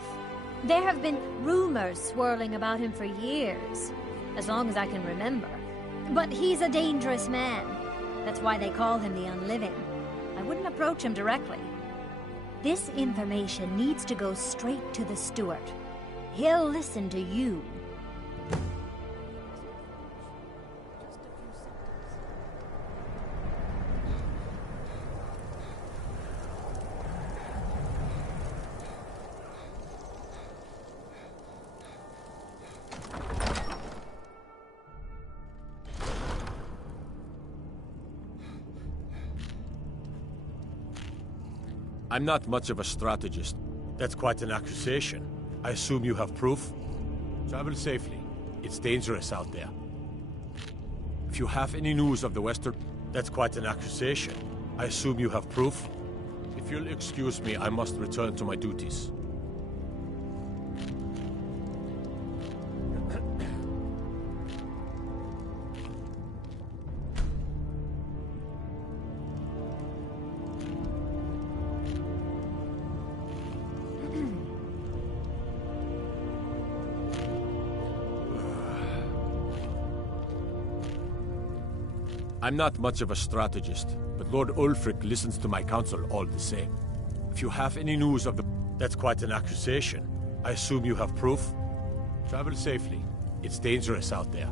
There have been rumors swirling about him for years. As long as I can remember. But he's a dangerous man. That's why they call him the Unliving. I wouldn't approach him directly. This information needs to go straight to the steward. He'll listen to you. I'm not much of a strategist. That's quite an accusation. I assume you have proof? Travel safely. It's dangerous out there. If you have any news of the Western... That's quite an accusation. I assume you have proof? If you'll excuse me, I must return to my duties. I'm not much of a strategist, but Lord Ulfric listens to my counsel all the same. If you have any news of the... That's quite an accusation. I assume you have proof? Travel safely. It's dangerous out there.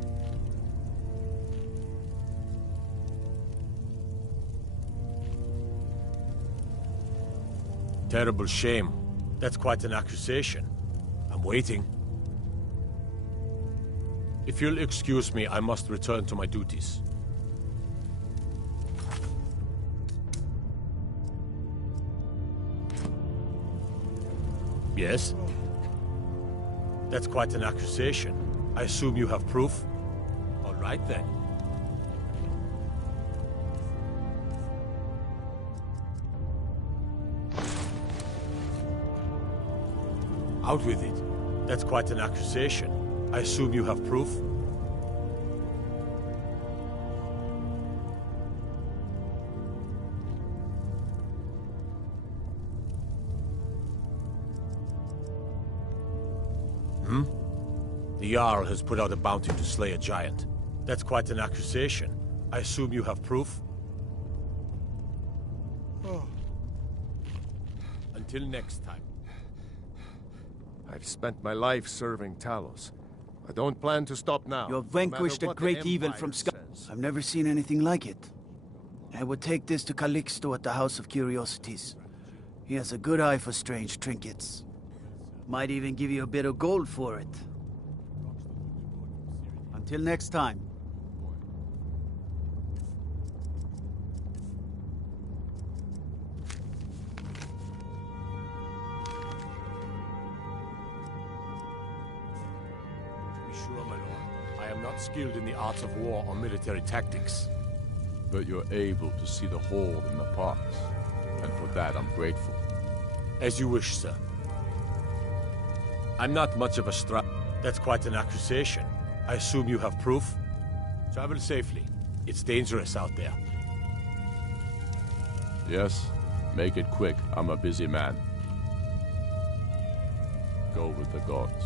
Terrible shame. That's quite an accusation. I'm waiting. If you'll excuse me, I must return to my duties. Yes? That's quite an accusation. I assume you have proof? All right, then. Out with it. That's quite an accusation. I assume you have proof? The Jarl has put out a bounty to slay a giant. That's quite an accusation. I assume you have proof? Until next time. I've spent my life serving Talos. I don't plan to stop now. You have vanquished a great evil from Skyrim. I've never seen anything like it. I would take this to Calixto at the House of Curiosities. He has a good eye for strange trinkets. Might even give you a bit of gold for it. Until next time. Be sure, my lord, I am not skilled in the arts of war or military tactics. But you're able to see the whole in the parts, and for that I'm grateful. As you wish, sir. I'm not much of a That's quite an accusation. I assume you have proof? Travel safely. It's dangerous out there. Yes, make it quick. I'm a busy man. Go with the gods.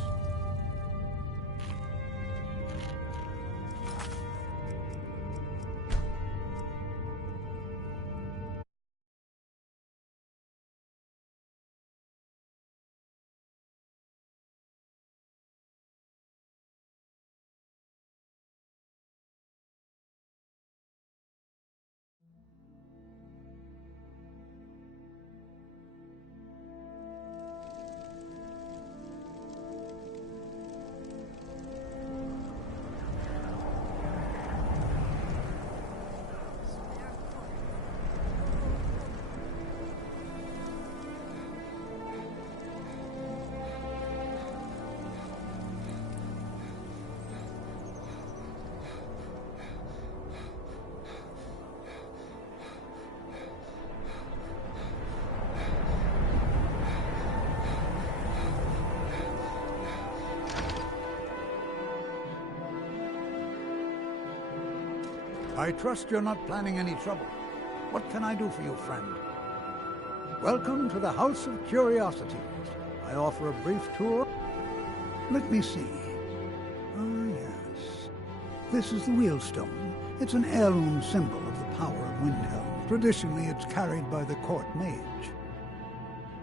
I trust you're not planning any trouble. What can I do for you, friend? Welcome to the House of Curiosities. I offer a brief tour. Let me see. Ah, yes. This is the Wheelstone. It's an heirloom symbol of the power of Windhelm. Traditionally, it's carried by the court mage.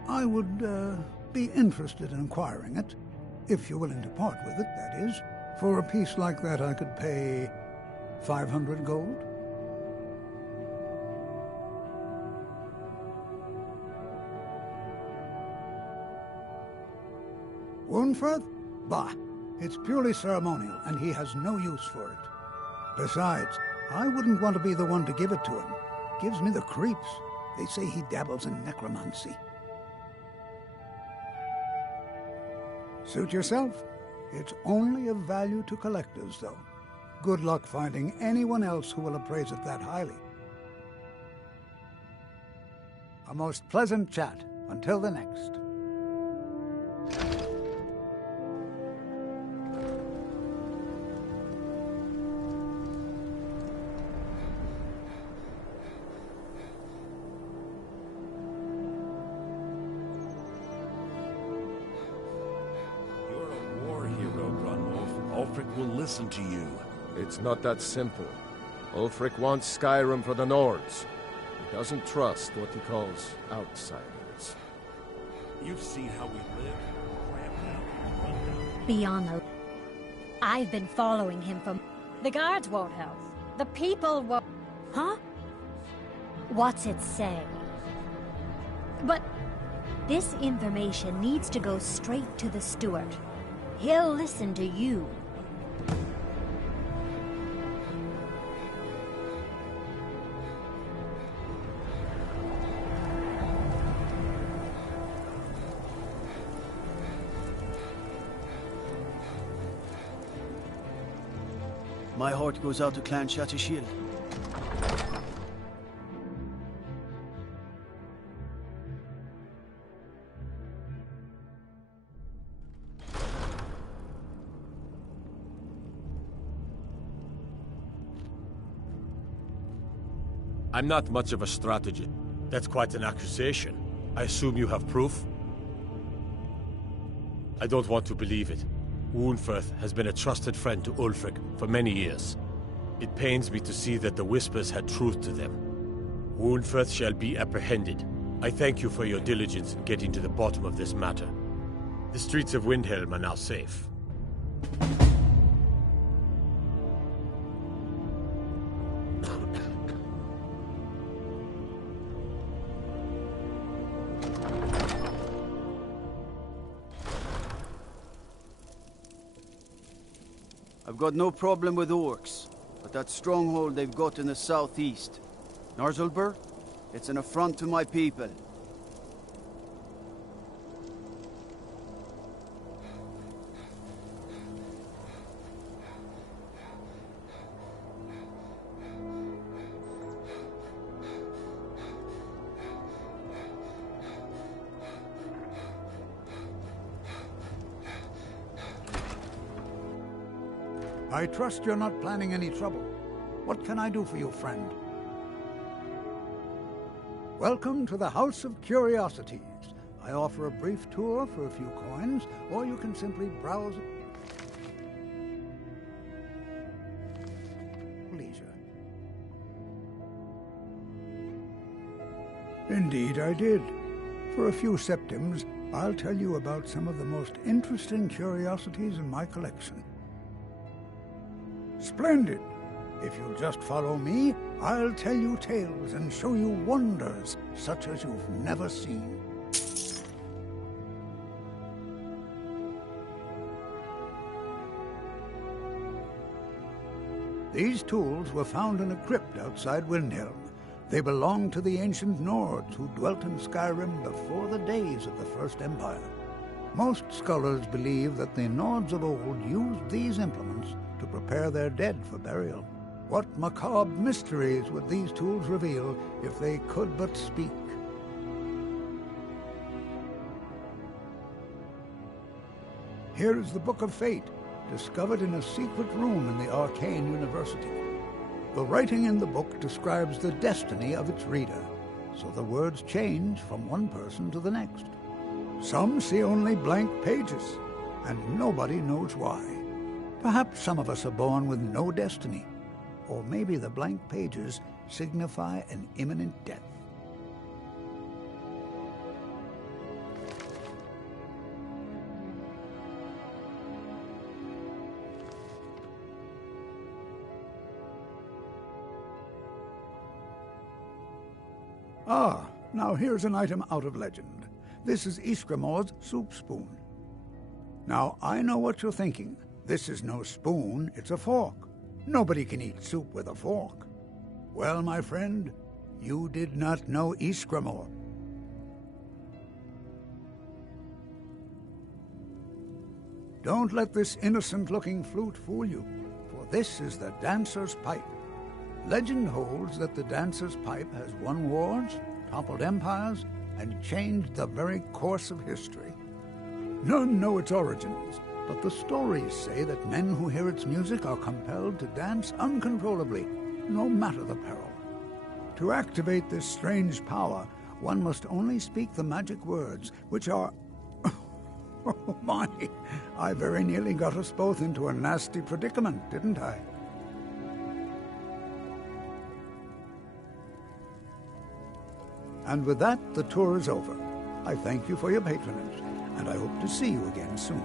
I would, be interested in acquiring it, if you're willing to part with it, that is. For a piece like that, I could pay 500 gold? Woundfirth? Bah, it's purely ceremonial, and he has no use for it. Besides, I wouldn't want to be the one to give it to him. Gives me the creeps. They say he dabbles in necromancy. Suit yourself. It's only of value to collectors, though. Good luck finding anyone else who will appraise it that highly. A most pleasant chat. Until the next. Ulfric will listen to you. It's not that simple. Ulfric wants Skyrim for the Nords. He doesn't trust what he calls outsiders. You've seen how we live. Beyond the... I've been following him from... The guards won't help. The people won't... Huh? What's it say? But this information needs to go straight to the steward. He'll listen to you. My heart goes out to Clan Shatashil. I'm not much of a strategist. That's quite an accusation. I assume you have proof? I don't want to believe it. Woundfirth has been a trusted friend to Ulfric for many years. It pains me to see that the Whispers had truth to them. Woundfirth shall be apprehended. I thank you for your diligence in getting to the bottom of this matter. The streets of Windhelm are now safe. I've got no problem with orcs, but that stronghold they've got in the southeast. Narzulbur? It's an affront to my people. I trust you're not planning any trouble. What can I do for you, friend? Welcome to the House of Curiosities. I offer a brief tour for a few coins, or you can simply browse at leisure. Indeed I did. For a few septims, I'll tell you about some of the most interesting curiosities in my collection. Splendid! If you'll just follow me, I'll tell you tales and show you wonders such as you've never seen. These tools were found in a crypt outside Windhelm. They belonged to the ancient Nords who dwelt in Skyrim before the days of the First Empire. Most scholars believe that the Nords of old used these implements to prepare their dead for burial. What macabre mysteries would these tools reveal if they could but speak? Here is the Book of Fate, discovered in a secret room in the Arcane University. The writing in the book describes the destiny of its reader, so the words change from one person to the next. Some see only blank pages, and nobody knows why. Perhaps some of us are born with no destiny, or maybe the blank pages signify an imminent death. Ah, now here's an item out of legend. This is Ysgramor's soup spoon. Now, I know what you're thinking. This is no spoon, it's a fork. Nobody can eat soup with a fork. Well, my friend, you did not know Ysgramor. Don't let this innocent-looking flute fool you, for this is the dancer's pipe. Legend holds that the dancer's pipe has won wars, toppled empires, and changed the very course of history. None know its origins, but the stories say that men who hear its music are compelled to dance uncontrollably, no matter the peril. To activate this strange power, one must only speak the magic words, which are... Oh my, I very nearly got us both into a nasty predicament, didn't I? And with that, the tour is over. I thank you for your patronage, and I hope to see you again soon.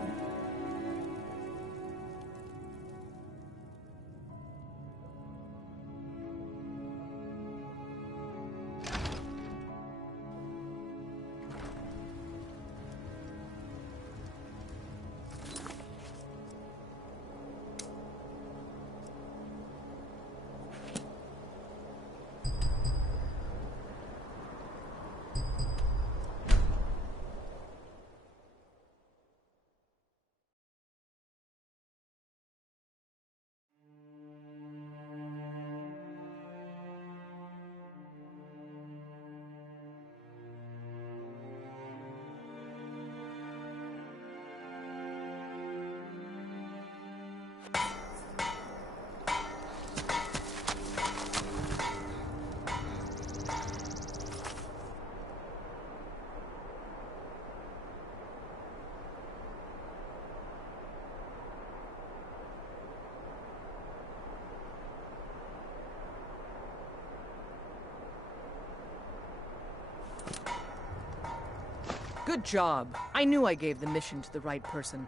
Good job. I knew I gave the mission to the right person.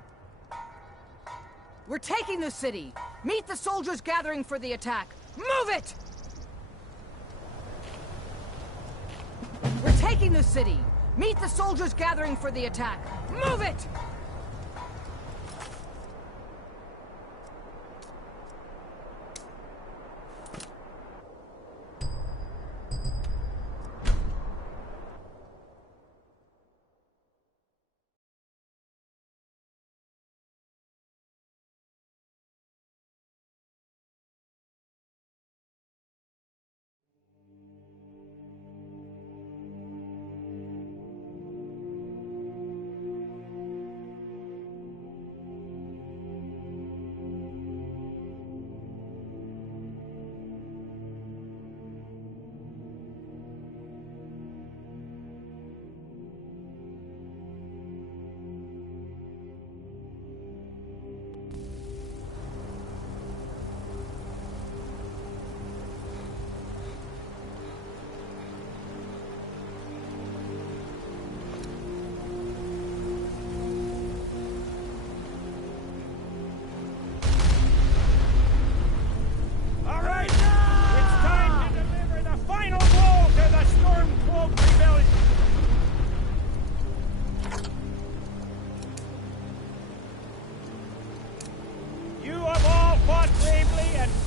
We're taking the city! Meet the soldiers gathering for the attack! Move it! We're taking the city! Meet the soldiers gathering for the attack! Move it!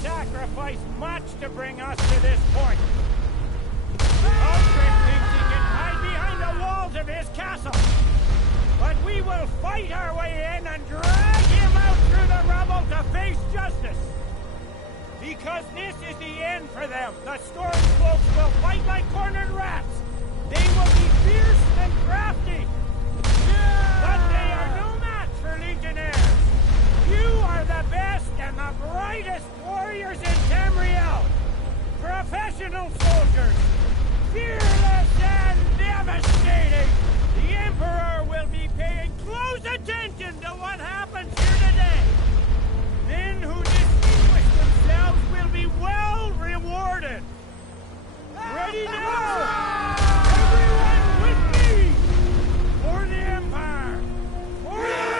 sacrificed much to bring us to this point. Ultron thinks he can hide behind the walls of his castle. But we will fight our way in and drag him out through the rubble to face justice. Because this is the end for them. The Stormcloaks will fight like cornered rats. They will be fierce and crafty. But they are no match for Legionnaires. You are the best and the brightest warriors in Tamriel. Professional soldiers. Fearless and devastating. The Emperor will be paying close attention to what happens here today. Men who distinguish themselves will be well rewarded. Ready now! Everyone with me! For the Empire! For the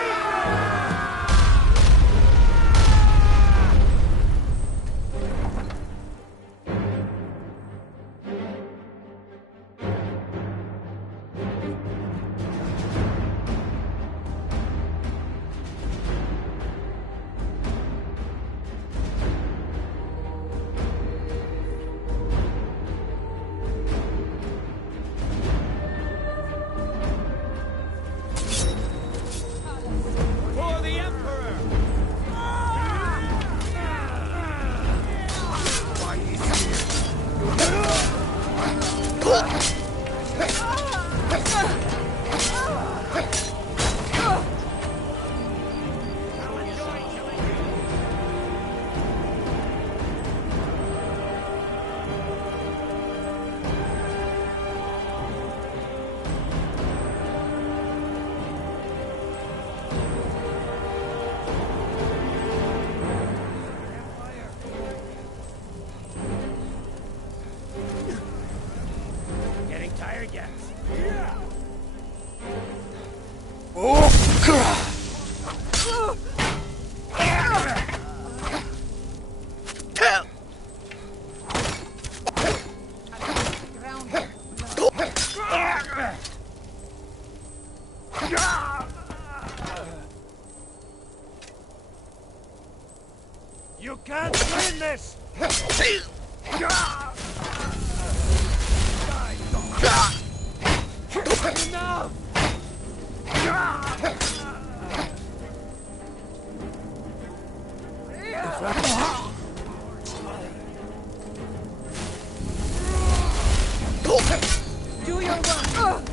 You can't win this! Enough! Do your work!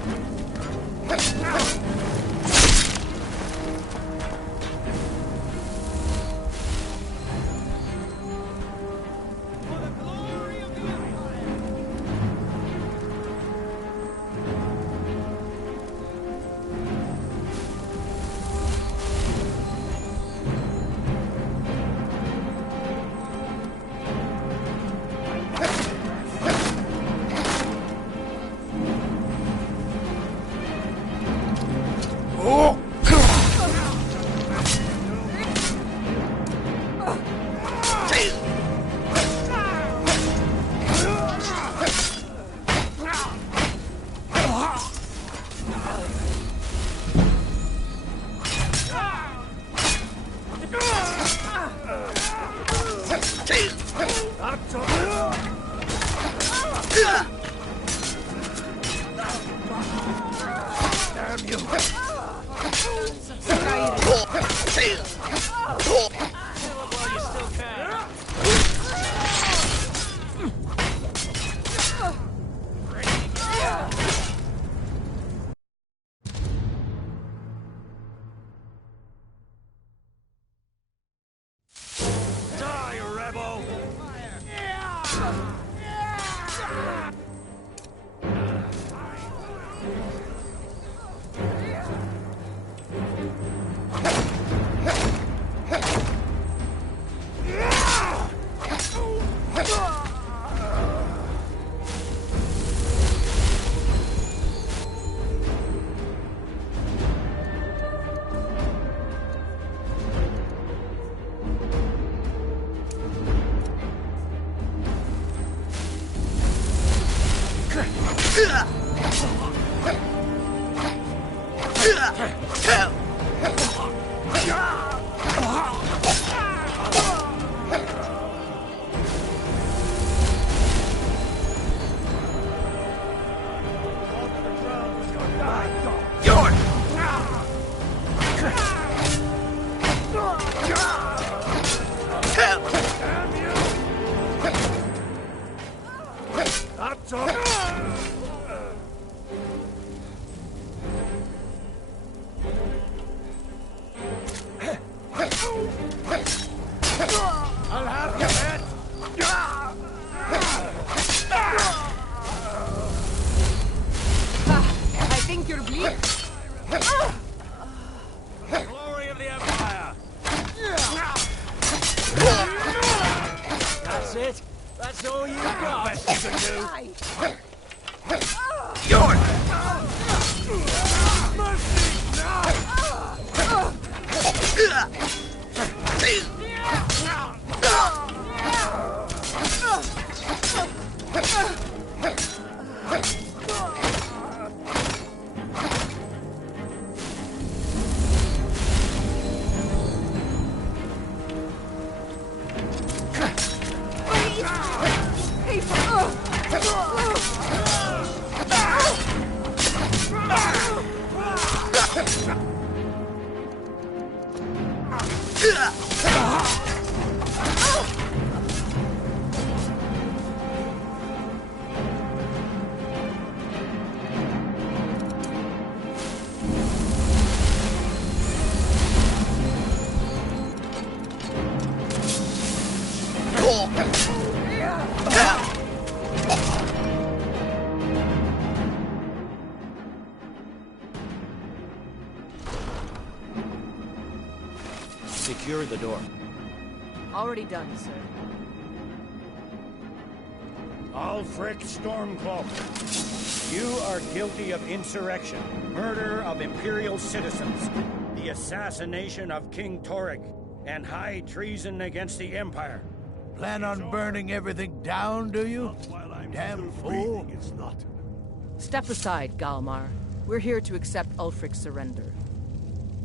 I'll have you, Ed! I think you're bleeding. The glory of the Empire! That's it. That's all you got. Best you can do. Secure the door. Already done, sir. Ulfric Stormcloak, you are guilty of insurrection, murder of Imperial citizens, the assassination of King Torek, and high treason against the Empire. Plan on burning everything down, do you? Damn fool. It's not. Step aside, Galmar. We're here to accept Ulfric's surrender.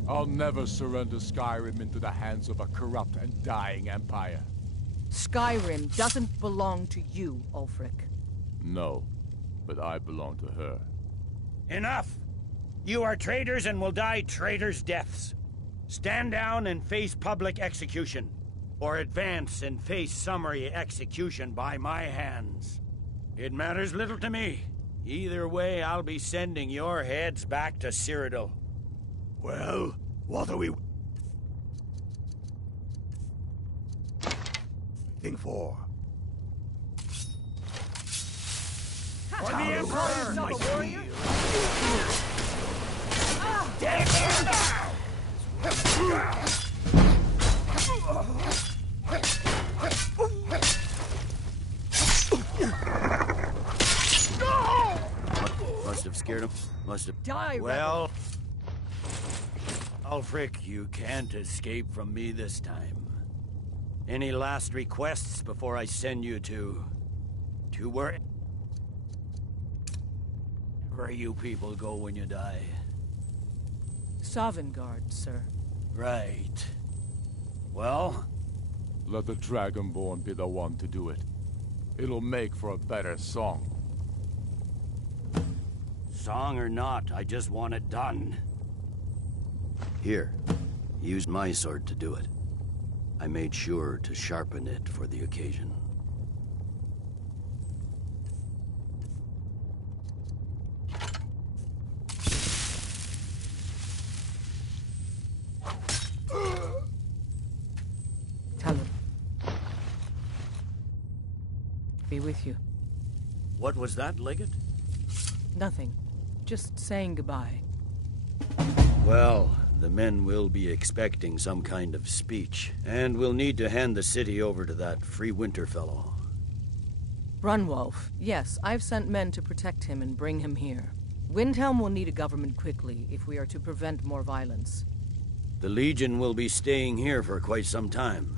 I'll never surrender Skyrim into the hands of a corrupt and dying empire. Skyrim doesn't belong to you, Ulfric. No, but I belong to her. Enough! You are traitors and will die traitors' deaths. Stand down and face public execution, or advance and face summary execution by my hands. It matters little to me. Either way, I'll be sending your heads back to Cyrodiil. Well, what are we waiting for? For the Emperor, my warrior! Must have scared him. Must have... Die, Well, Ulfric, you can't escape from me this time. Any last requests before I send you to wherever you people go when you die? Sovngarde, sir. Right. Well? Let the Dragonborn be the one to do it. It'll make for a better song. Song or not, I just want it done. Here, use my sword to do it. I made sure to sharpen it for the occasion. Tell him. Be with you. What was that, Legate? Nothing. Just saying goodbye. Well, the men will be expecting some kind of speech, and we'll need to hand the city over to that Free Winter fellow. Brunwolf. Yes, I've sent men to protect him and bring him here. Windhelm will need a government quickly if we are to prevent more violence. The Legion will be staying here for quite some time.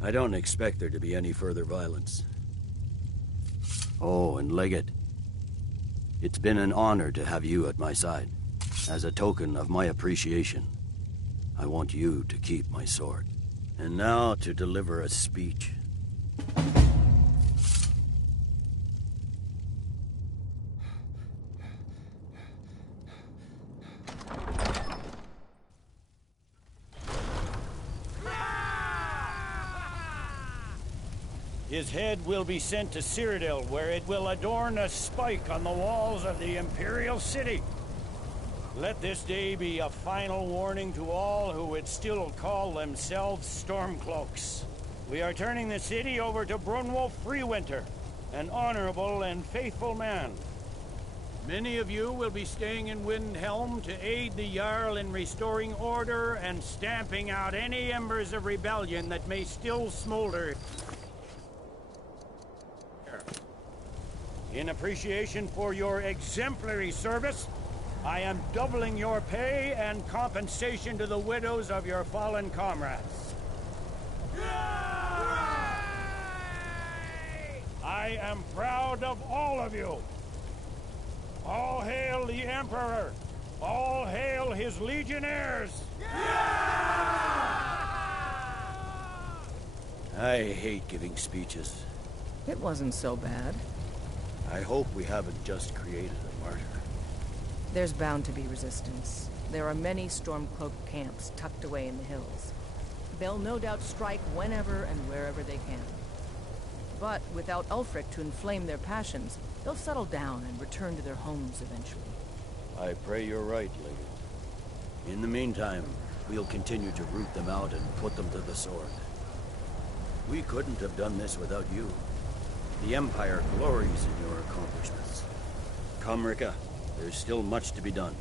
I don't expect there to be any further violence. Oh, and Legate, it's been an honor to have you at my side. As a token of my appreciation, I want you to keep my sword. And now to deliver a speech. His head will be sent to Cyrodiil, where it will adorn a spike on the walls of the Imperial City. Let this day be a final warning to all who would still call themselves Stormcloaks. We are turning the city over to Brunwolf Freewinter, an honorable and faithful man. Many of you will be staying in Windhelm to aid the Jarl in restoring order and stamping out any embers of rebellion that may still smolder. In appreciation for your exemplary service, I am doubling your pay and compensation to the widows of your fallen comrades. I am proud of all of you. All hail the Emperor! All hail his legionnaires! I hate giving speeches. It wasn't so bad. I hope we haven't just created a martyr. There's bound to be resistance. There are many Stormcloak camps tucked away in the hills. They'll no doubt strike whenever and wherever they can. But without Ulfric to inflame their passions, they'll settle down and return to their homes eventually. I pray you're right, Lady. In the meantime, we'll continue to root them out and put them to the sword. We couldn't have done this without you. The Empire glories in your accomplishments. Come, Rika. There's still much to be done.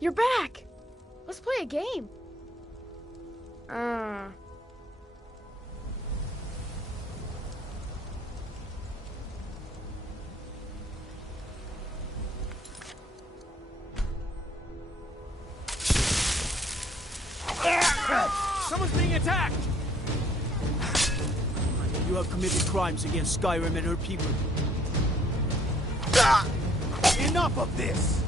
You're back! Let's play a game. Someone's being attacked! You have committed crimes against Skyrim and her people. Enough of this!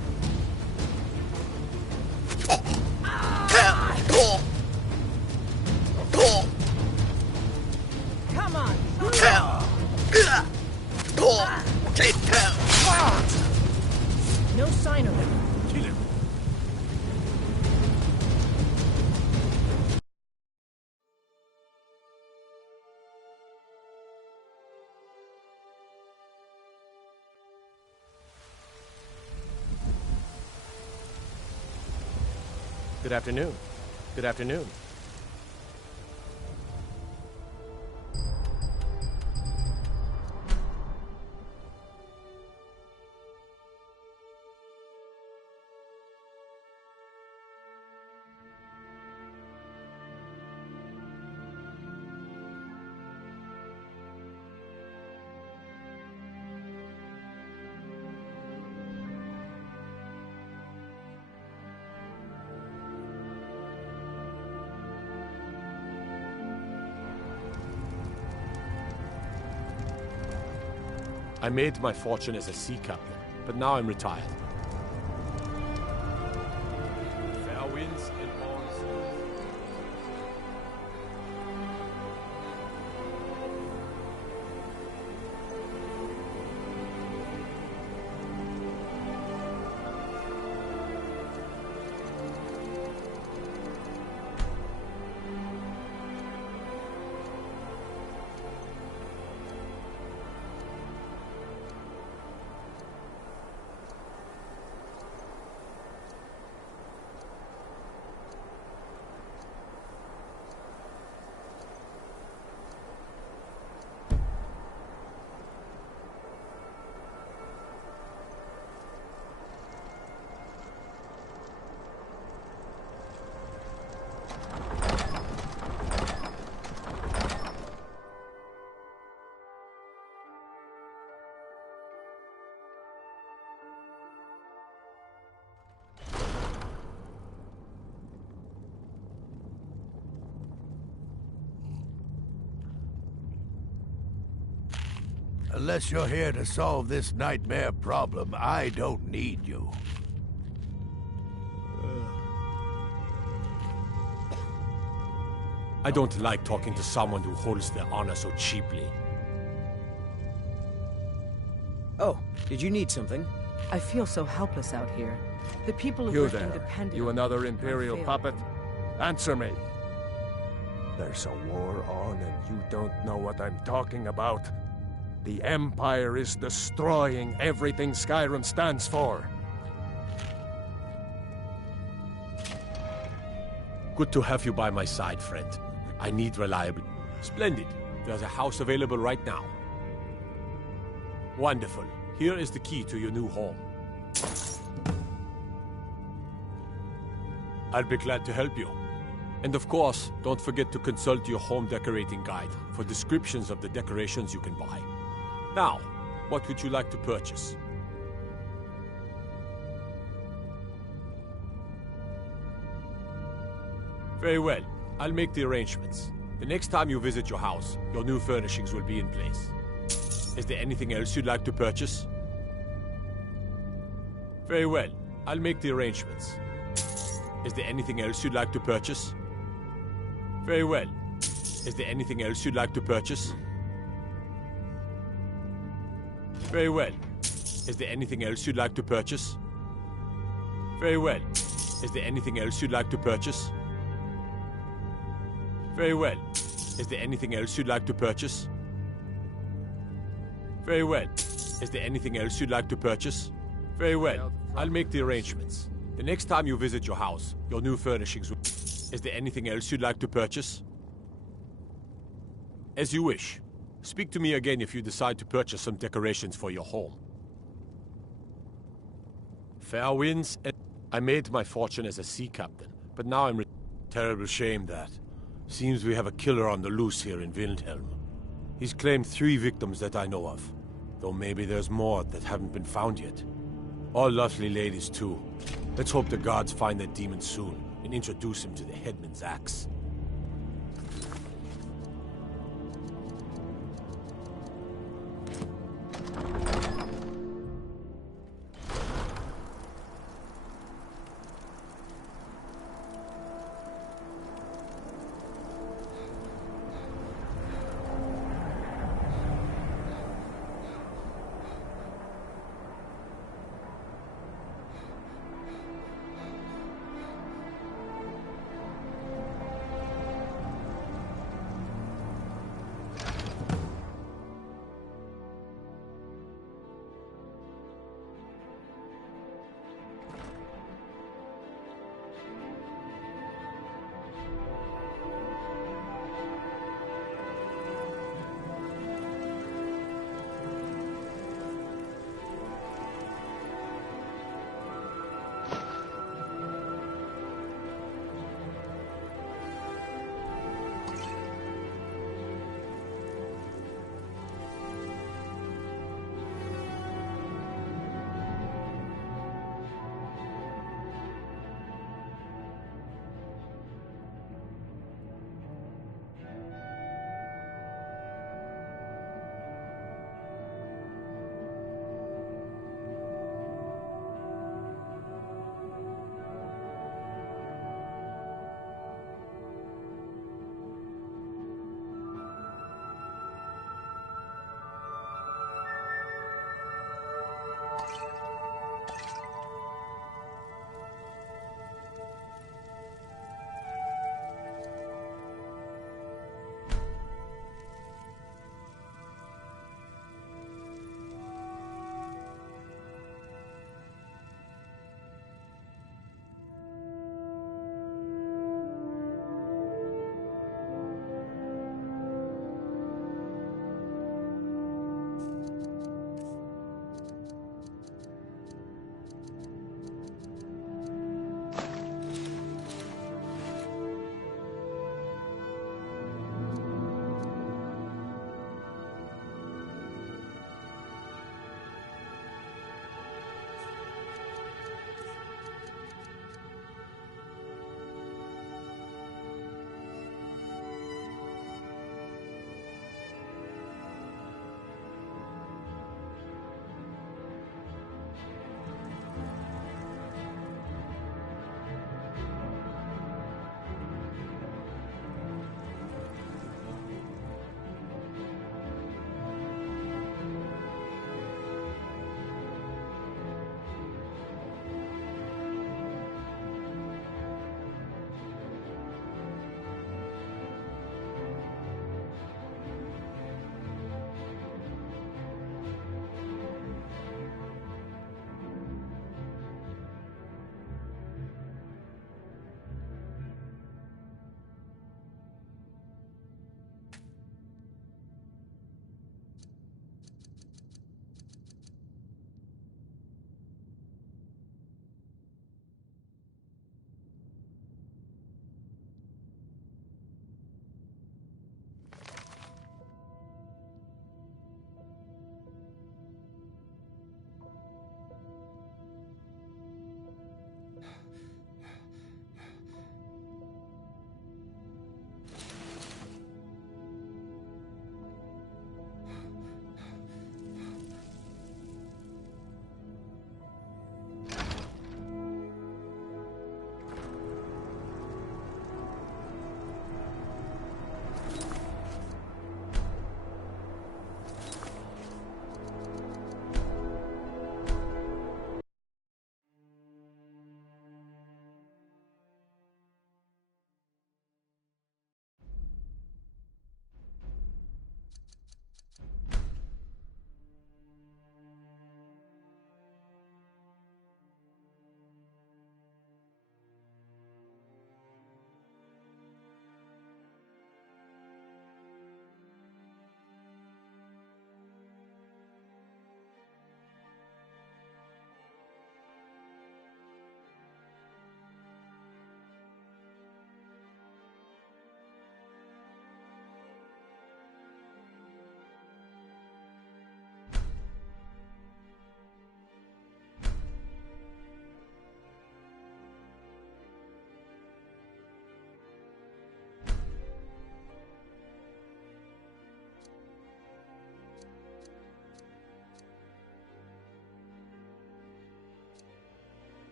Come on! No sign of him. Kill him! Good afternoon. Good afternoon. I made my fortune as a sea captain, but now I'm retired. Fair winds and monsoons. Unless you're here to solve this nightmare problem, I don't need you. I don't like talking to someone who holds their honor so cheaply. Oh, did you need something? I feel so helpless out here. The people of You Riften there, depended you on another me. Imperial I failed. puppet? Answer me. There's a war on and you don't know what I'm talking about. The Empire is destroying everything Skyrim stands for. Good to have you by my side, friend. I need reliable... Splendid. There's a house available right now. Wonderful. Here is the key to your new home. I'll be glad to help you. And of course, don't forget to consult your home decorating guide for descriptions of the decorations you can buy. Now, what would you like to purchase? Very well. I'll make the arrangements. The next time you visit your house, your new furnishings will be in place. Is there anything else you'd like to purchase? Very well. I'll make the arrangements. Is there anything else you'd like to purchase? Very well. Is there anything else you'd like to purchase? Very well. Is there anything else you'd like to purchase? Very well. Is there anything else you'd like to purchase? Very well. Is there anything else you'd like to purchase? Very well. Is there anything else you'd like to purchase? Very well. I'll make the arrangements. The next time you visit your house, your new furnishings will... Is there anything else you'd like to purchase? As you wish. Speak to me again if you decide to purchase some decorations for your home. Fair winds and... I made my fortune as a sea captain, but now I'm... Terrible shame that. Seems we have a killer on the loose here in Windhelm. He's claimed 3 victims that I know of, though maybe there's more that haven't been found yet. All lovely ladies, too. Let's hope the gods find that demon soon and introduce him to the headman's axe.